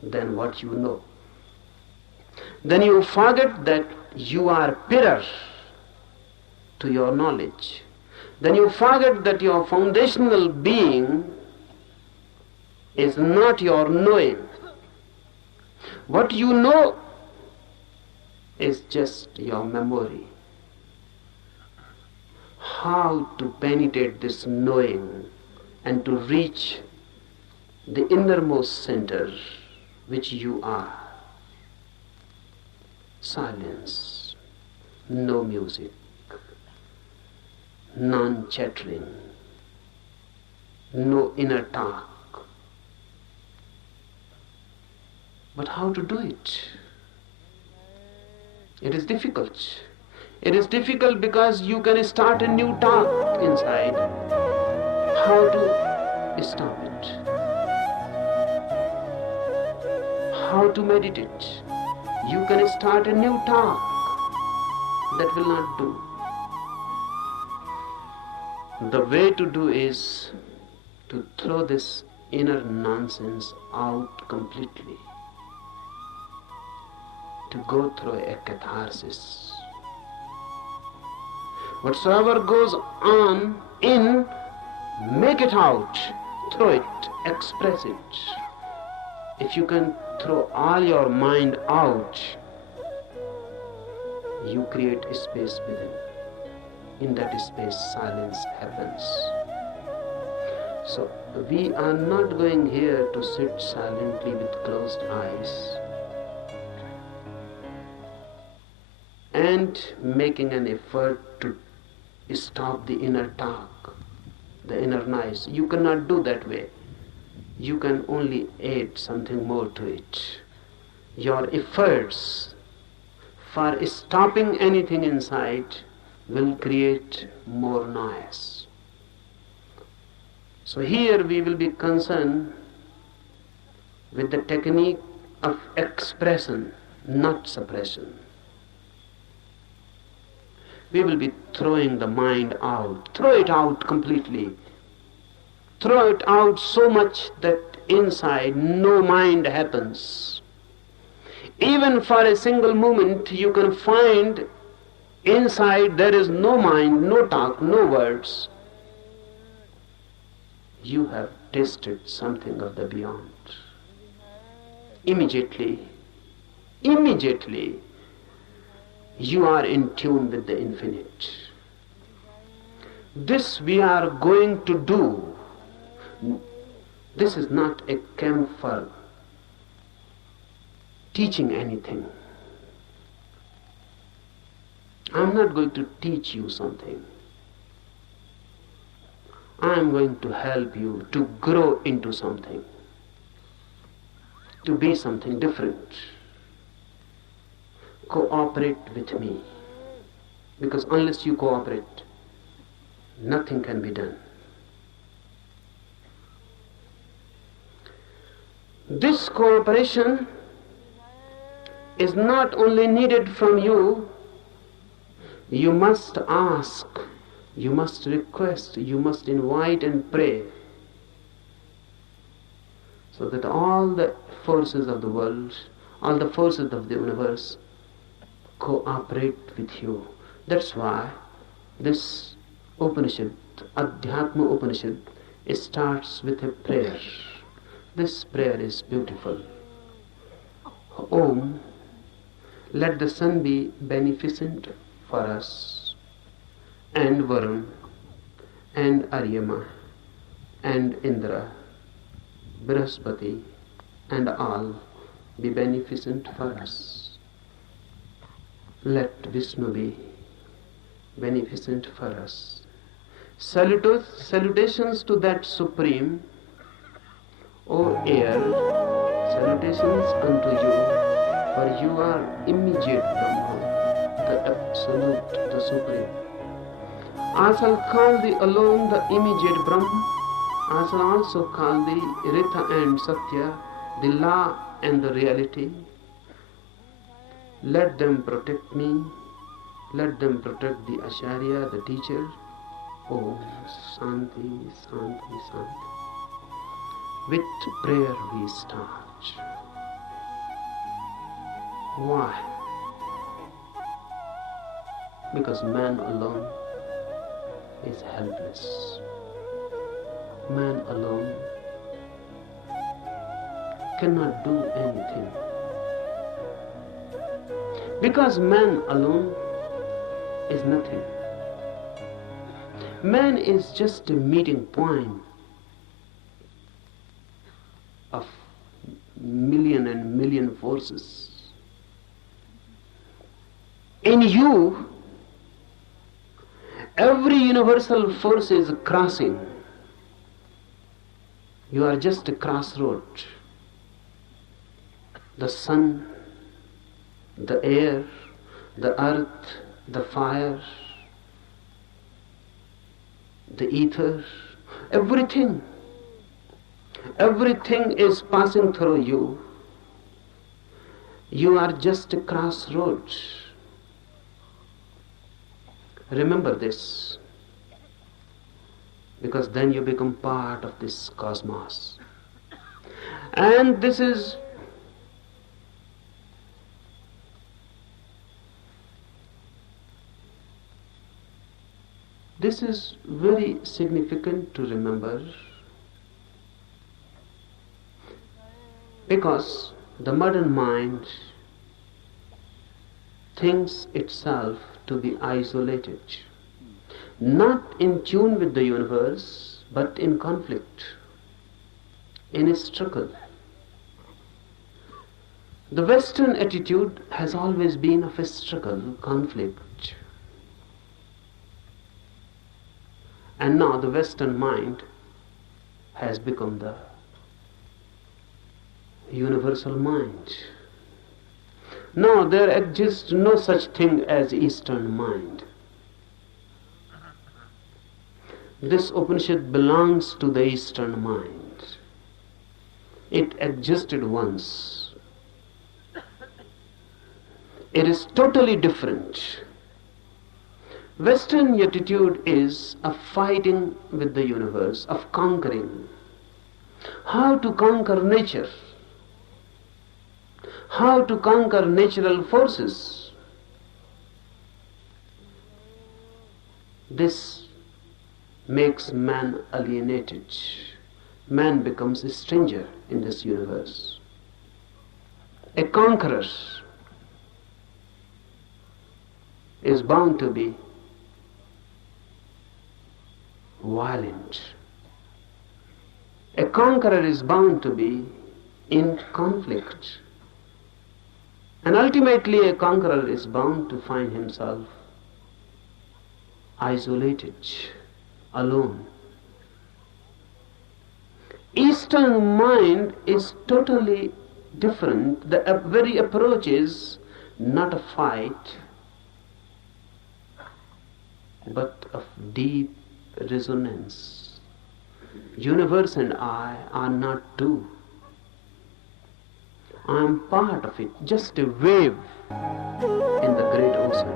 than what you know. Then you forget that you are pillars to your knowledge. Then you forget that your foundational being is not your knowing. What you know is just your memory. How to penetrate this knowing and to reach the innermost center which you are. Silence, no music, non-chattering, no inner talk. But how to do it? It is difficult. It is difficult because you can start a new talk inside. How to stop it? How to meditate? You can start a new talk. That will not do. The way to do is to throw this inner nonsense out completely. To go through a catharsis. Whatsoever goes on in, make it out, throw it, express it. If you can throw all your mind out, you create a space within. In that space, silence happens. So we are not going here to sit silently with closed eyes and making an effort to stop the inner talk, the inner noise. You cannot do that way. You can only add something more to it. Your efforts for stopping anything inside will create more noise. So here we will be concerned with the technique of expression, not suppression. We will be throwing the mind out. Throw it out completely. Throw it out so much that inside no mind happens. Even for a single moment you can find inside there is no mind, no talk, no words. You have tasted something of the beyond. Immediately, you are in tune with the infinite. This we are going to do. This is not a camp for teaching anything. I'm not going to teach you something. I'm going to help you to grow into something, to be something different. Cooperate with me, because unless you cooperate, nothing can be done. This cooperation is not only needed from you, you must ask, you must request, you must invite and pray, so that all the forces of the world, all the forces of the universe cooperate with you. That's why this Upanishad, Adhyatma Upanishad, it starts with a prayer. This prayer is beautiful. Om, let the sun be beneficent for us, and Varun, and Aryama, and Indra, Brihaspati, and all be beneficent for us. Let Vishnu be beneficent for us. Salutations to that Supreme, O air, salutations unto you, for you are immediate Brahma, the Absolute, the Supreme. I shall call thee alone the immediate Brahma. I shall also call thee Ritha and Satya, the law and the reality. Let them protect me. Let them protect the Acharya, the teacher. Om Shanti, Shanti, Shanti. With prayer we start. Why? Because man alone is helpless. Man alone cannot do anything. Because man alone is nothing. Man is just a meeting point of million and million forces. In you, every universal force is crossing. You are just a crossroad. The sun, the air, the earth, the fire, the ether, everything is passing through you. You are just a crossroads. Remember this, because then you become part of this cosmos. And this is very significant to remember, because the modern mind thinks itself to be isolated, not in tune with the universe, but in conflict, in a struggle. The Western attitude has always been of a struggle, conflict. And now the Western mind has become the universal mind. Now there exists no such thing as Eastern mind. This Upanishad belongs to the Eastern mind. It existed once. It is totally different. Western attitude is of fighting with the universe, of conquering. How to conquer nature? How to conquer natural forces? This makes man alienated. Man becomes a stranger in this universe. A conqueror is bound to be violent. A conqueror is bound to be in conflict. And ultimately a conqueror is bound to find himself isolated, alone. Eastern mind is totally different. The very approach is not a fight, but of deep resonance. Universe and I are not two. I am part of it, just a wave in the great ocean.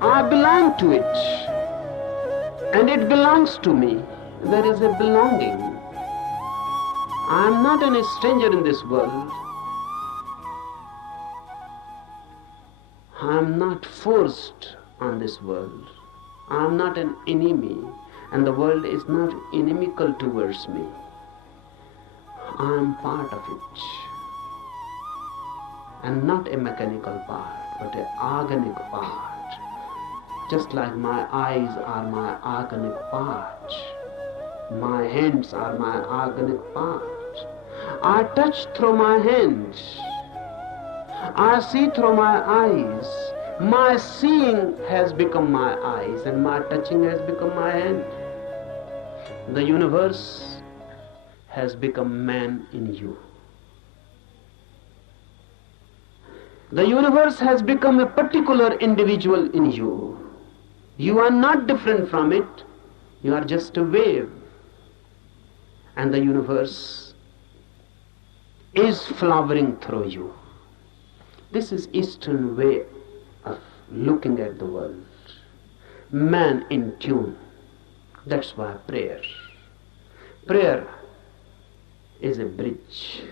I belong to it, and it belongs to me. There is a belonging. I am not a stranger in this world. I am not forced on this world. I am not an enemy, and the world is not inimical towards me. I am part of it, and not a mechanical part, but an organic part. Just like my eyes are my organic part, my hands are my organic part. I touch through my hands, I see through my eyes. My seeing has become my eyes, and my touching has become my hand. The universe has become man in you. The universe has become a particular individual in you. You are not different from it. You are just a wave. And the universe is flowering through you. This is Eastern way of looking at the world. Man in tune. That's why prayer. Prayer is a bridge.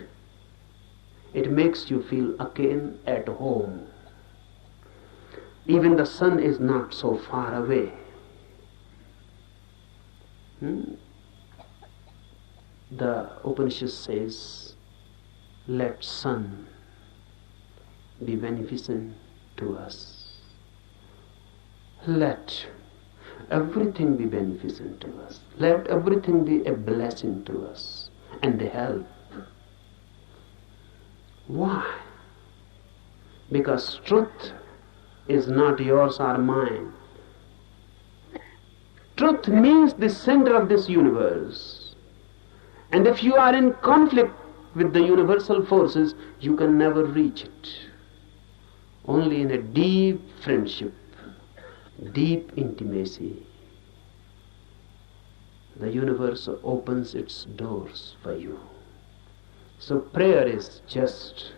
It makes you feel again at home. Even the sun is not so far away. The Upanishad says, let sun be beneficent to us. Let everything be beneficent to us. Let everything be a blessing to us and a help. Why? Because truth is not yours or mine. Truth means the center of this universe. And if you are in conflict with the universal forces, you can never reach it. Only in a deep friendship, deep intimacy, the universe opens its doors for you. So prayer is just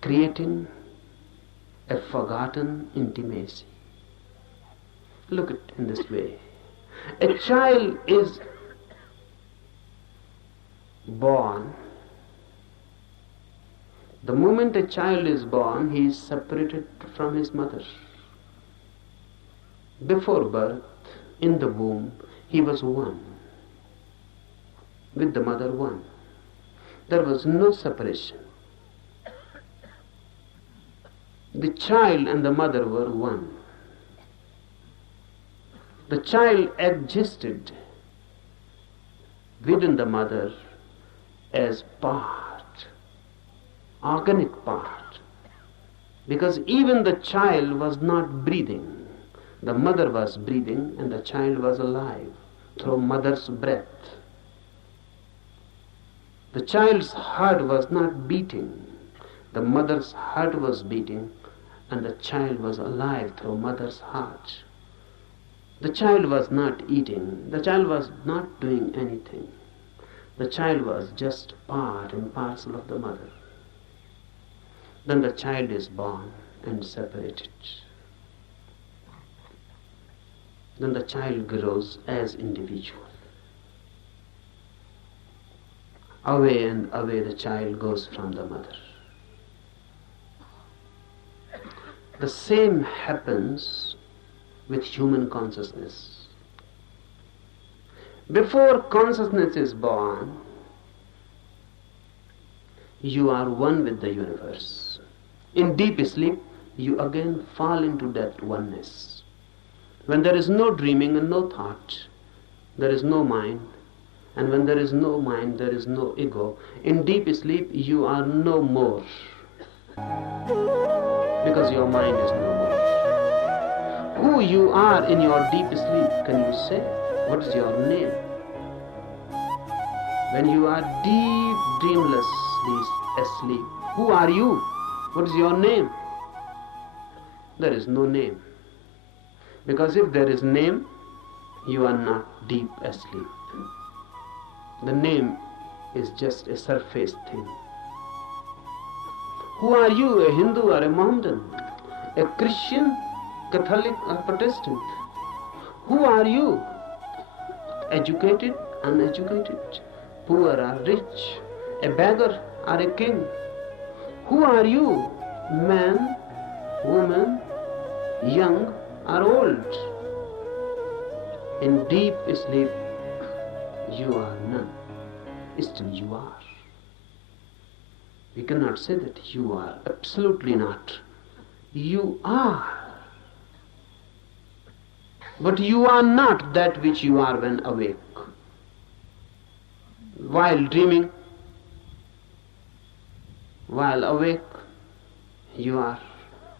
creating a forgotten intimacy. Look at it in this way. A child is born. The moment a child is born, he is separated from his mother. Before birth, in the womb, he was one. With the mother, one. There was no separation. The child and the mother were one. The child existed within the mother as part, organic part. Because even the child was not breathing. The mother was breathing and the child was alive through mother's breath. The child's heart was not beating. The mother's heart was beating and the child was alive through mother's heart. The child was not eating. The child was not doing anything. The child was just part and parcel of the mother. Then the child is born and separated. Then the child grows as individual. Away and away the child goes from the mother. The same happens with human consciousness. Before consciousness is born, you are one with the universe. In deep sleep, you again fall into that oneness. When there is no dreaming and no thought, there is no mind. And when there is no mind, there is no ego. In deep sleep, you are no more. Because your mind is no more. Who you are in your deep sleep, can you say? What is your name? When you are deep, dreamlessly asleep, who are you? What is your name? There is no name. Because if there is name, you are not deep asleep. The name is just a surface thing. Who are you, a Hindu or a Mohammedan? A Christian, Catholic or Protestant? Who are you? Educated, uneducated, poor or rich, a beggar or a king? Who are you? Man, woman, young or old? In deep sleep, you are none. Still you are. We cannot say that you are. Absolutely not. You are. But you are not that which you are when awake. While dreaming, while awake, you are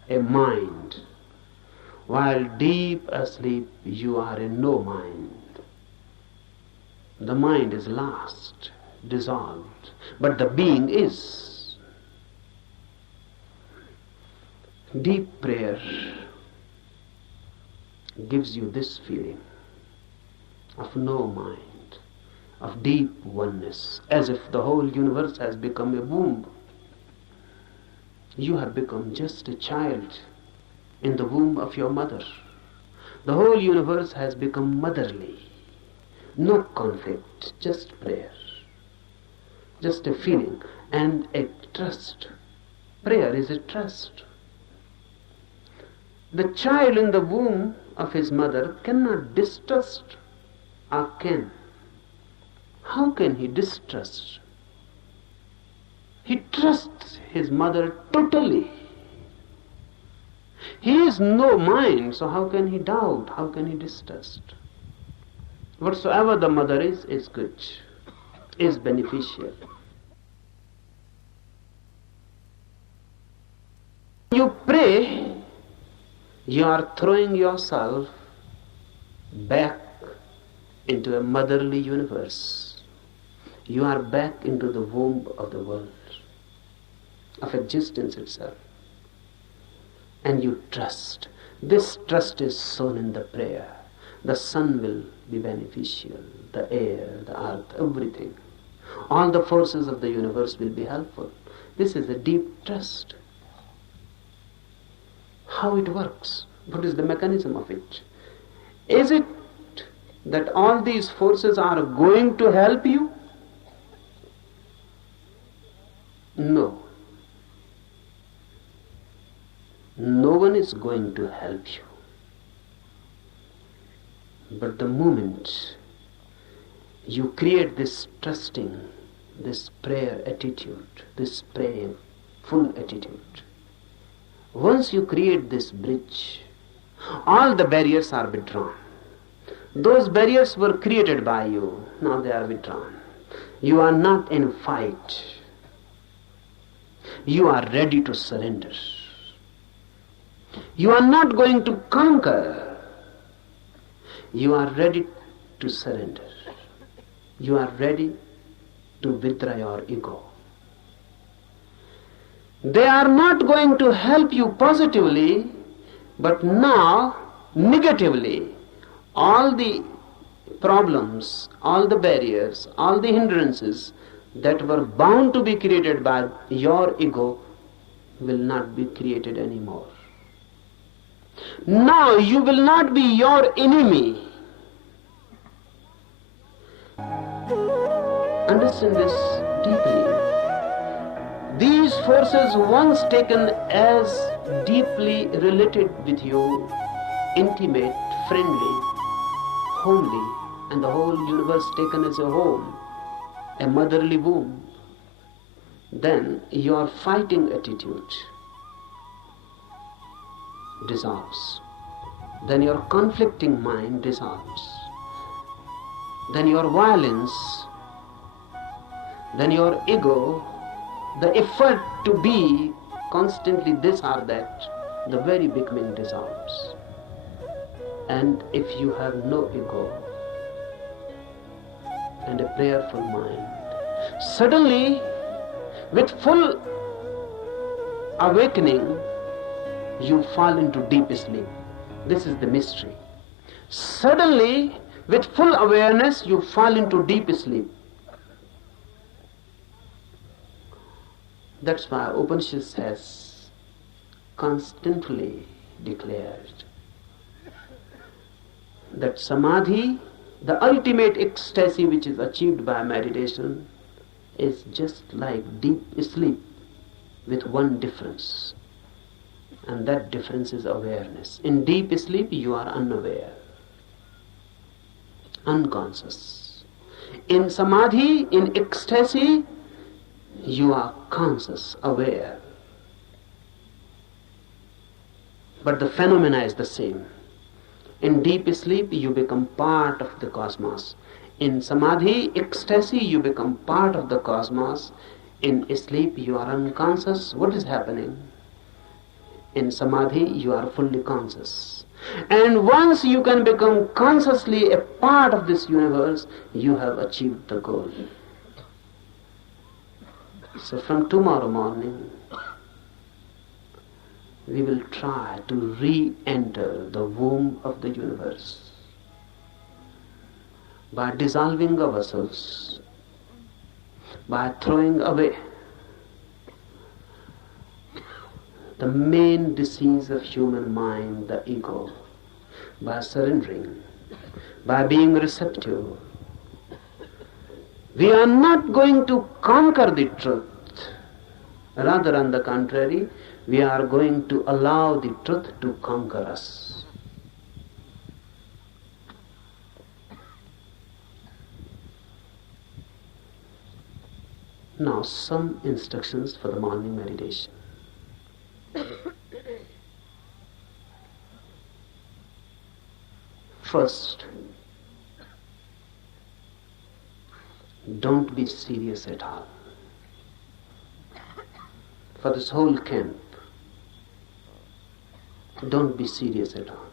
a mind. While deep asleep, you are a no mind. The mind is lost, dissolved, but the being is. Deep prayer gives you this feeling of no mind, of deep oneness, as if the whole universe has become a womb. You have become just a child in the womb of your mother. The whole universe has become motherly. No conflict, just prayer, just a feeling and a trust. Prayer is a trust. The child in the womb of his mother cannot distrust, or can. How can he distrust? He trusts his mother totally. He is no mind, so how can he doubt? How can he distrust? Whatsoever the mother is good, is beneficial. You pray, you are throwing yourself back into a motherly universe. You are back into the womb of the world, of existence itself. And you trust. This trust is sown in the prayer. The sun will be beneficial, the air, the earth, everything. All the forces of the universe will be helpful. This is a deep trust. How it works? What is the mechanism of it? Is it that all these forces are going to help you? No. No one is going to help you. But the moment you create this trusting, this prayer attitude, this prayerful attitude, once you create this bridge, all the barriers are withdrawn. Those barriers were created by you, now they are withdrawn. You are not in a fight. You are ready to surrender. You are not going to conquer. You are ready to surrender. You are ready to withdraw your ego. They are not going to help you positively, but now negatively. All the problems, all the barriers, all the hindrances that were bound to be created by your ego will not be created anymore. Now you will not be your enemy. Understand this deeply. These forces, once taken as deeply related with you, intimate, friendly, homely, and the whole universe taken as a home, a motherly womb, then your fighting attitude dissolves. Then your conflicting mind dissolves. Then your violence, then your ego, the effort to be constantly this or that, the very beginning dissolves. And if you have no ego and a prayerful mind, suddenly, with full awakening, you fall into deep sleep. This is the mystery. Suddenly, with full awareness, you fall into deep sleep. That's why Upanishad has constantly declared that samadhi, the ultimate ecstasy which is achieved by meditation, is just like deep sleep with one difference. And that difference is awareness. In deep sleep, you are unaware, unconscious. In samadhi, in ecstasy, you are conscious, aware. But the phenomena is the same. In deep sleep, you become part of the cosmos. In samadhi, ecstasy, you become part of the cosmos. In sleep, you are unconscious. What is happening? In samadhi, you are fully conscious. And once you can become consciously a part of this universe, you have achieved the goal. So from tomorrow morning, we will try to re-enter the womb of the universe by dissolving ourselves, by throwing away the main disease of human mind, the ego, by surrendering, by being receptive. We are not going to conquer the truth. Rather, on the contrary, we are going to allow the truth to conquer us. Now, some instructions for the morning meditation. First, don't be serious at all. For this whole camp, don't be serious at all.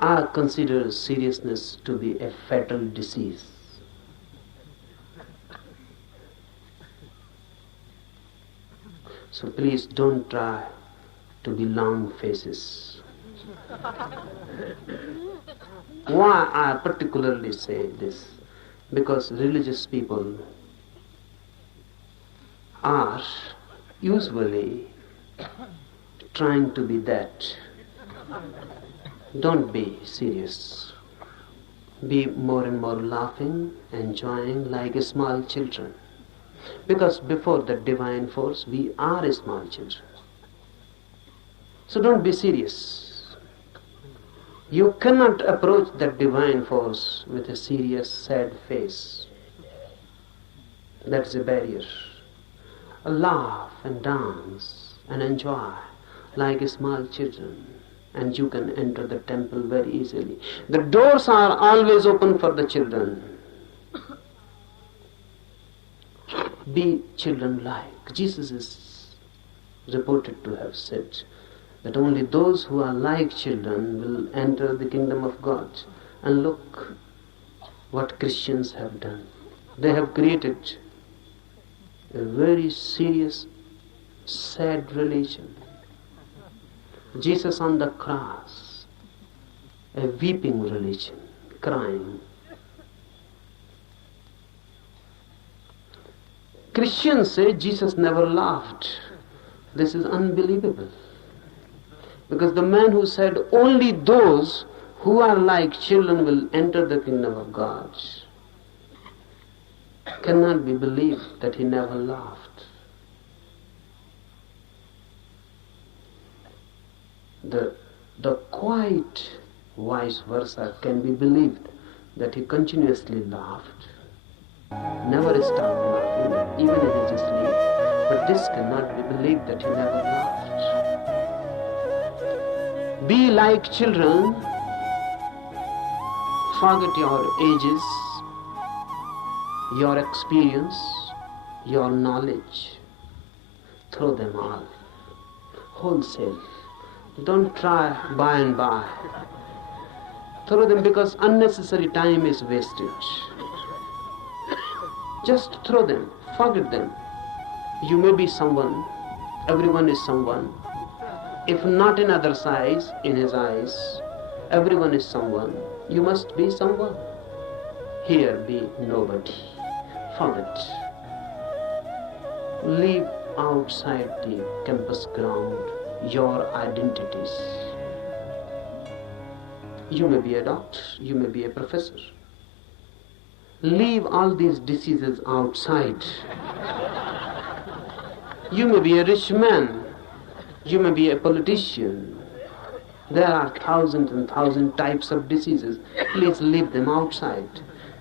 I consider seriousness to be a fatal disease. So please don't try to be long faces. Why I particularly say this? Because religious people are usually trying to be that. Don't be serious. Be more and more laughing, enjoying like small children. Because before the divine force, we are small children. So don't be serious. You cannot approach that divine force with a serious, sad face. That's a barrier. Laugh and dance and enjoy like small children, and you can enter the temple very easily. The doors are always open for the children. Be children-like. Jesus is reported to have said that only those who are like children will enter the kingdom of God. And look what Christians have done. They have created a very serious, sad religion. Jesus on the cross, a weeping religion, crying. Christians say Jesus never laughed. This is unbelievable. Because the man who said only those who are like children will enter the kingdom of God cannot be believed that he never laughed. The quite vice versa can be believed, that he continuously laughed, never stopped laughing, even in his sleep. But this cannot be believed, that he never laughed. Be like children, forget your ages, your experience, your knowledge. Throw them all, wholesale. Don't try by and by. Throw them, because unnecessary time is wasted. Just throw them, forget them. You may be someone, everyone is someone. If not in others' eyes, in his eyes, everyone is someone. You must be someone. Here be nobody. Forget. Leave outside the campus ground your identities. You may be a doctor, you may be a professor. Leave all these diseases outside. You may be a rich man, you may be a politician. There are thousands and thousands types of diseases. Please leave them outside.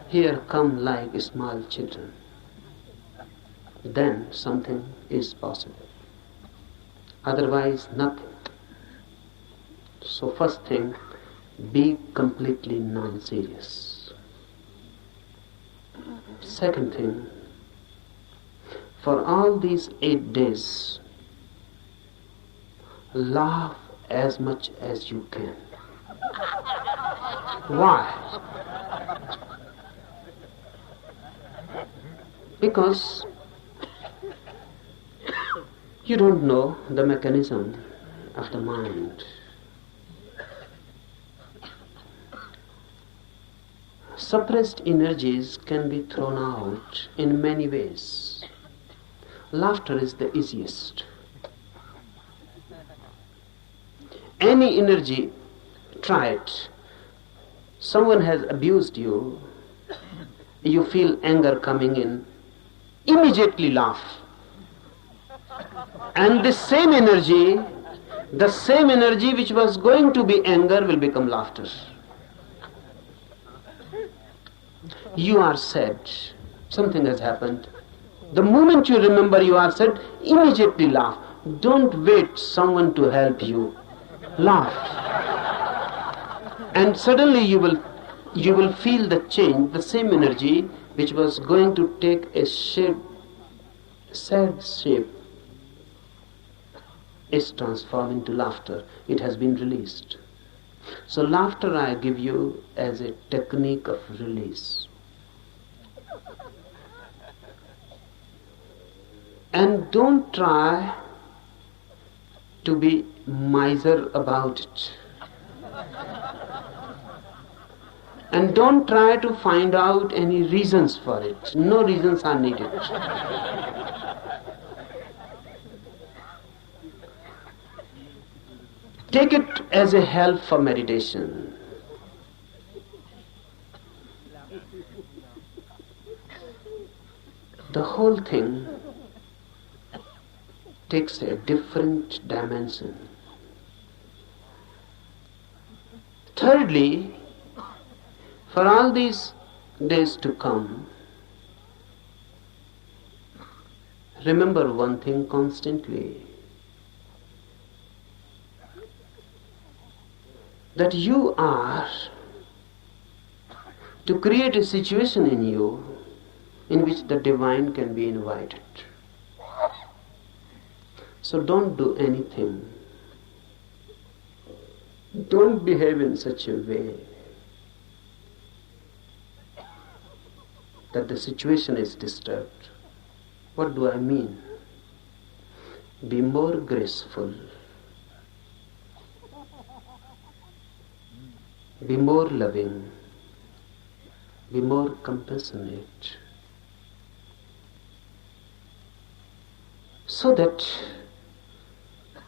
Here come like small children. Then something is possible. Otherwise, nothing. So first thing, be completely non-serious. Second thing, for all these 8 days, laugh as much as you can. Why? Because you don't know the mechanism of the mind. Suppressed energies can be thrown out in many ways. Laughter is the easiest. Any energy, try it. Someone has abused you, you feel anger coming in, immediately laugh. And the same energy which was going to be anger will become laughter. You are sad, something has happened. The moment you remember you are sad, immediately laugh. Don't wait someone to help you. Laugh. And suddenly you will feel the change, the same energy which was going to take a shape, sad shape, is transformed into laughter. It has been released. So laughter I give you as a technique of release. And don't try to be miser about it. And don't try to find out any reasons for it. No reasons are needed. Take it as a help for meditation. The whole thing takes a different dimension. Thirdly, for all these days to come, remember one thing constantly, that you are to create a situation in you in which the divine can be invited. So don't do anything. Don't behave in such a way that the situation is disturbed. What do I mean? Be more graceful. Be more loving. Be more compassionate. So that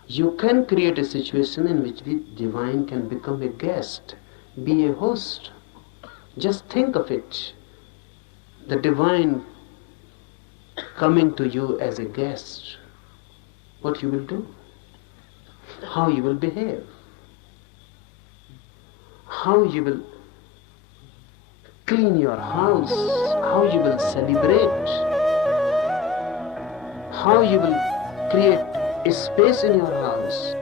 you can create a situation in which the divine can become a guest, be a host. Just think of it. The divine coming to you as a guest. What you will do? How you will behave? How you will clean your house? How you will celebrate? How you will create a space in your house?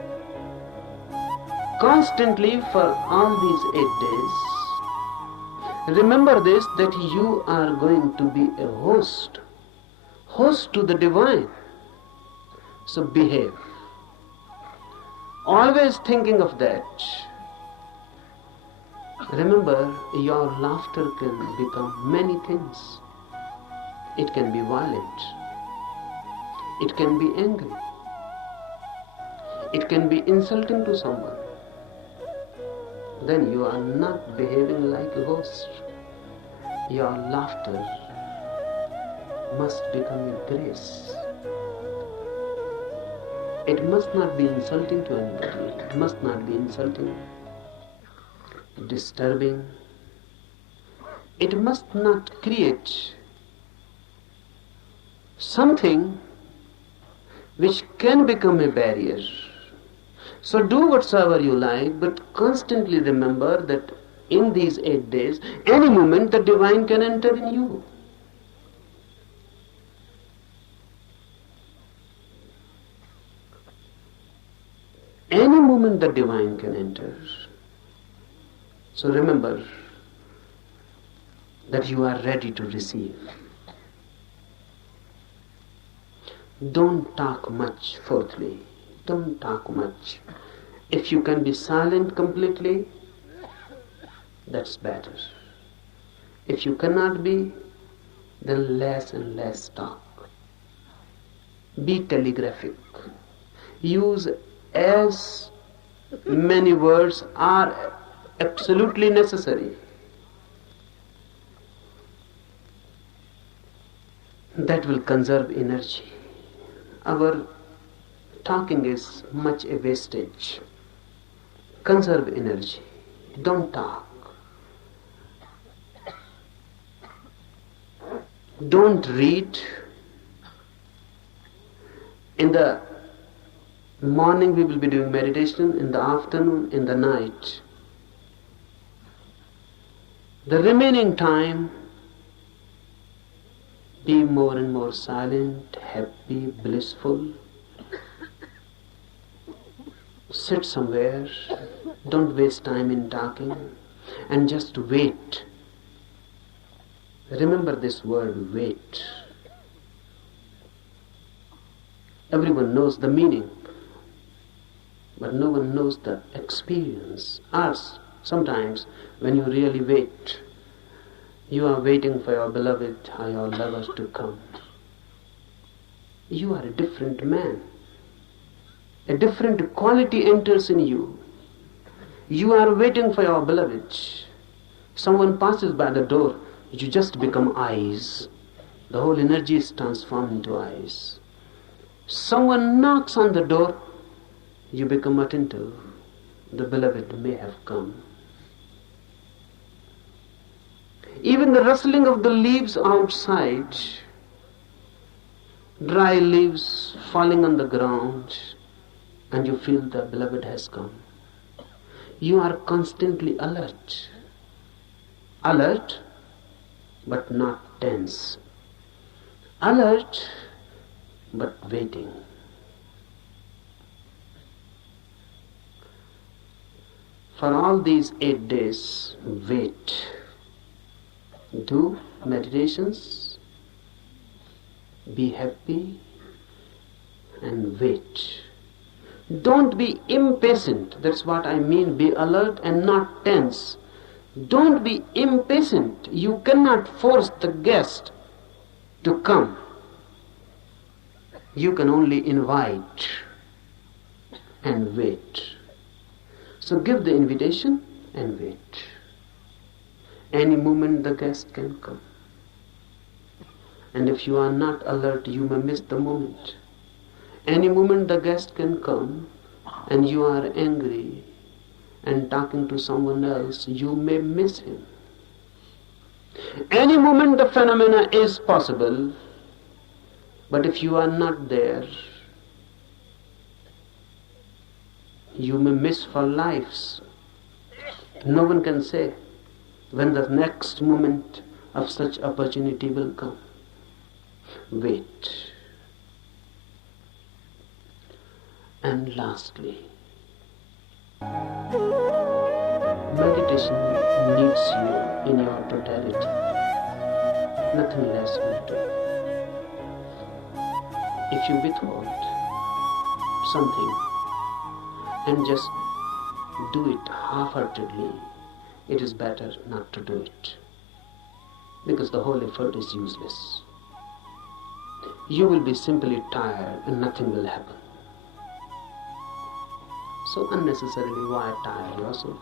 Constantly for all these 8 days, remember this, that you are going to be a host to the divine. So behave. Always thinking of that. Remember, your laughter can become many things. It can be violent. It can be angry. it can be insulting to someone, then you are not behaving like a host. Your laughter must become a grace. It must not be insulting to anybody. It must not be insulting, disturbing. It must not create something which can become a barrier. So do whatsoever you like, but constantly remember that in these 8 days, any moment the divine can enter in you. Any moment the divine can enter. So remember that you are ready to receive. Don't talk much, fourthly. Don't talk much. If you can be silent completely, that's better. If you cannot be, then less and less talk. Be telegraphic. Use as many words are absolutely necessary. That will conserve energy. Our talking is much a wastage. Conserve energy. Don't talk. Don't read. In the morning we will be doing meditation, in the afternoon, in the night. The remaining time, be more and more silent, happy, blissful. Sit somewhere, don't waste time in talking, and just wait. Remember this word, wait. Everyone knows the meaning, but no one knows the experience. Ask sometimes when you really wait. You are waiting for your beloved or your lovers to come. You are a different man. A different quality enters in you. You are waiting for your beloved. Someone passes by the door, you just become eyes. The whole energy is transformed into eyes. Someone knocks on the door, you become attentive. The beloved may have come. Even the rustling of the leaves outside, dry leaves falling on the ground, and you feel the beloved has come. You are constantly alert. Alert, but not tense. Alert, but waiting. For all these 8 days, wait. Do meditations, be happy, and wait. Don't be impatient. That's what I mean. Be alert and not tense. Don't be impatient. You cannot force the guest to come. You can only invite and wait. So give the invitation and wait. Any moment the guest can come. And if you are not alert, you may miss the moment. Any moment the guest can come, and you are angry and talking to someone else, you may miss him. Any moment the phenomena is possible, but if you are not there, you may miss for lives. No one can say when the next moment of such opportunity will come. Wait. And lastly, meditation needs you in your totality. Nothing less will do. If you withhold something and just do it half-heartedly, it is better not to do it, because the whole effort is useless. You will be simply tired and nothing will happen. So unnecessarily, why tire yourself?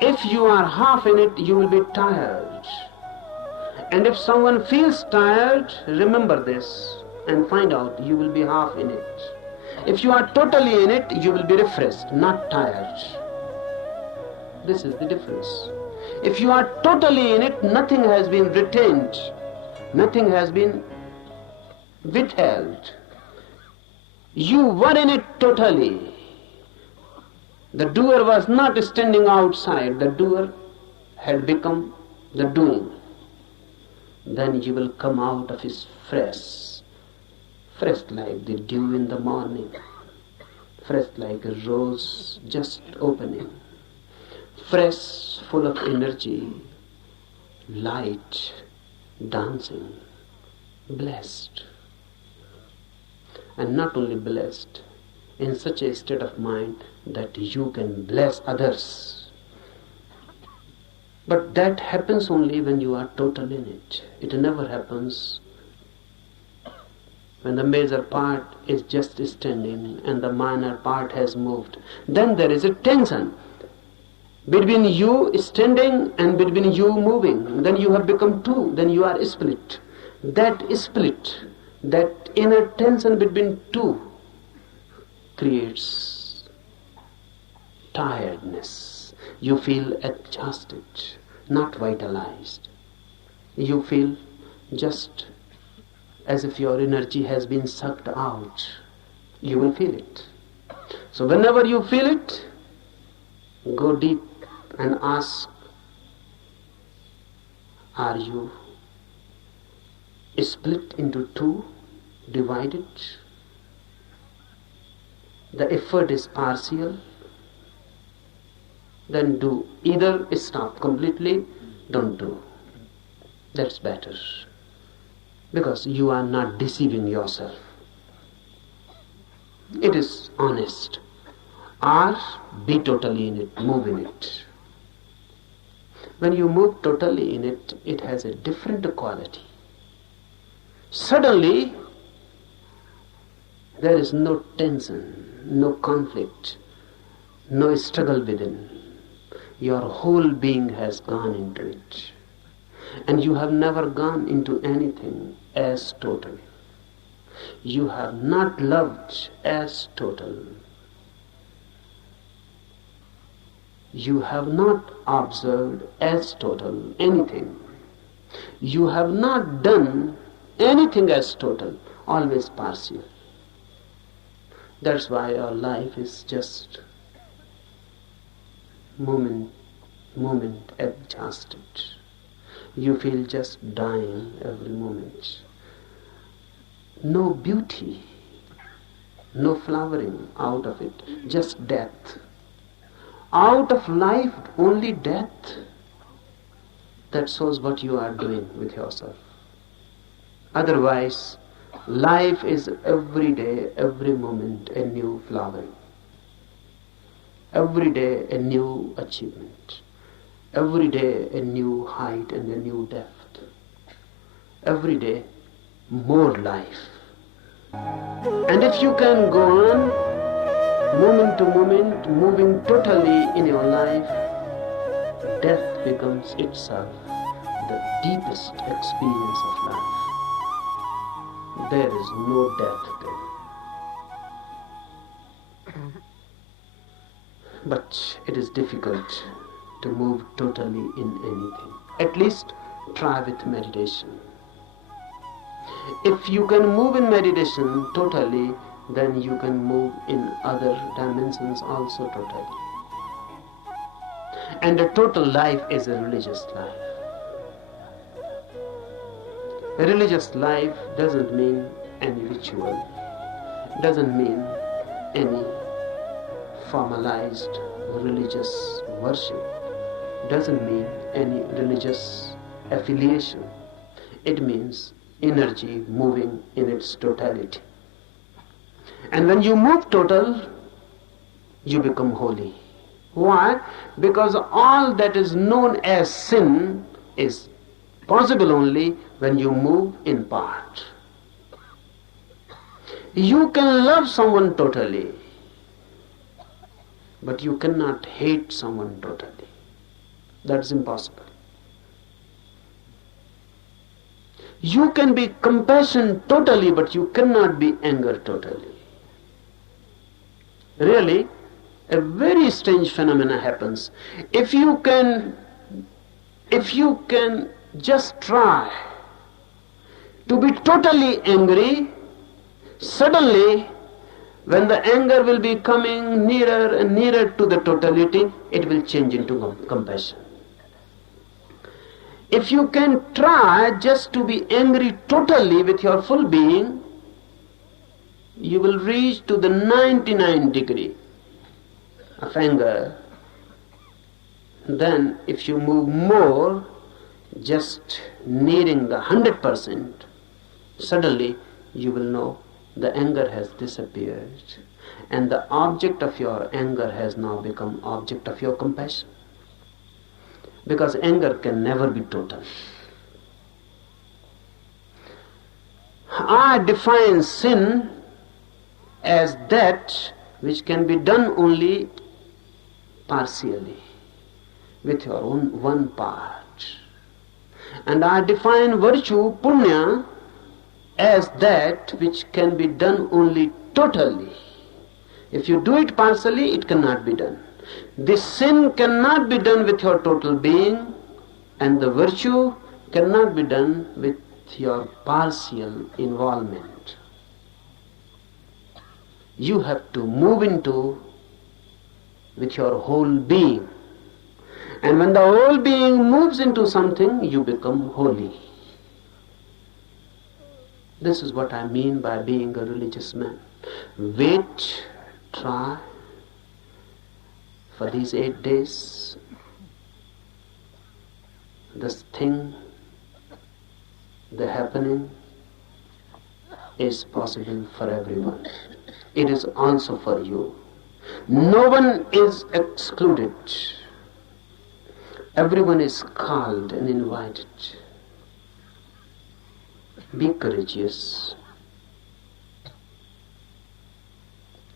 If you are half in it, you will be tired. And if someone feels tired, remember this and find out you will be half in it. If you are totally in it, you will be refreshed, not tired. This is the difference. If you are totally in it, nothing has been retained, nothing has been withheld. You were in it totally. The doer was not standing outside, the doer had become the doing. Then you will come out of his fresh like the dew in the morning, fresh like a rose just opening, fresh, full of energy, light, dancing, blessed. And not only blessed, in such a state of mind that you can bless others. But that happens only when you are total in it. It never happens when the major part is just standing and the minor part has moved. Then there is a tension between you standing and between you moving. Then you have become two, then you are split. That split, that inner tension between two creates tiredness. You feel exhausted, not vitalized. You feel just as if your energy has been sucked out. You will feel it. So whenever you feel it, go deep and ask, are you split into two, divided? The effort is partial. Then do. Either stop completely, don't do. That's better. Because you are not deceiving yourself. It is honest. Or be totally in it, move in it. When you move totally in it, it has a different quality. Suddenly, there is no tension, no conflict, no struggle within. Your whole being has gone into it. And you have never gone into anything as total. You have not loved as total. You have not observed as total anything. You have not done anything as total, always partial. That's why our life is just moment exhausted. You feel just dying every moment. No beauty, no flowering out of it, just death. Out of life, only death. That shows what you are doing with yourself. Otherwise, life is every day, every moment a new flowering. Every day a new achievement. Every day a new height and a new depth. Every day more life. And if you can go on, moment to moment, moving totally in your life, death becomes itself the deepest experience of life. There is no death there. But it is difficult to move totally in anything. At least try with meditation. If you can move in meditation totally, then you can move in other dimensions also totally. And a total life is a religious life. A religious life doesn't mean any ritual, doesn't mean any formalized religious worship, doesn't mean any religious affiliation. It means energy moving in its totality. And when you move total, you become holy. Why? Because all that is known as sin is possible only when you move in part. You can love someone totally, but you cannot hate someone totally. That's impossible. You can be compassion totally, but you cannot be anger totally. Really, a very strange phenomena happens. If you can just try to be totally angry, suddenly when the anger will be coming nearer and nearer to the totality, it will change into compassion. If you can try just to be angry totally with your full being, you will reach to the 99 degree of anger. Then if you move more, just nearing the 100%, suddenly you will know the anger has disappeared, and the object of your anger has now become object of your compassion. Because anger can never be total. I define sin as that which can be done only partially, with your own one part. And I define virtue, punya, as that which can be done only totally. If you do it partially, it cannot be done. This sin cannot be done with your total being, and the virtue cannot be done with your partial involvement. You have to move into with your whole being. And when the whole being moves into something, you become holy. This is what I mean by being a religious man. Wait, try for these 8 days. This thing, the happening, is possible for everyone. It is also for you. No one is excluded. Everyone is called and invited. Be courageous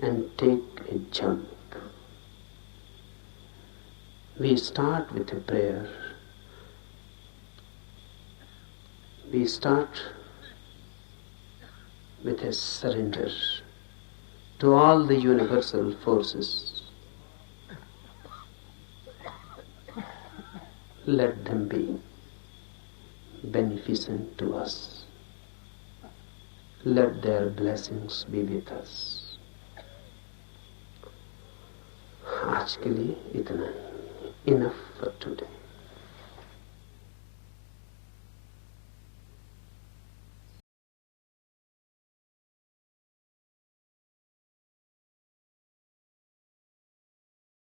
and take a jump. We start with a prayer. We start with a surrender to all the universal forces. Let them be beneficent to us. Let their blessings be with us. आज के लिए इतना ही. Enough for today.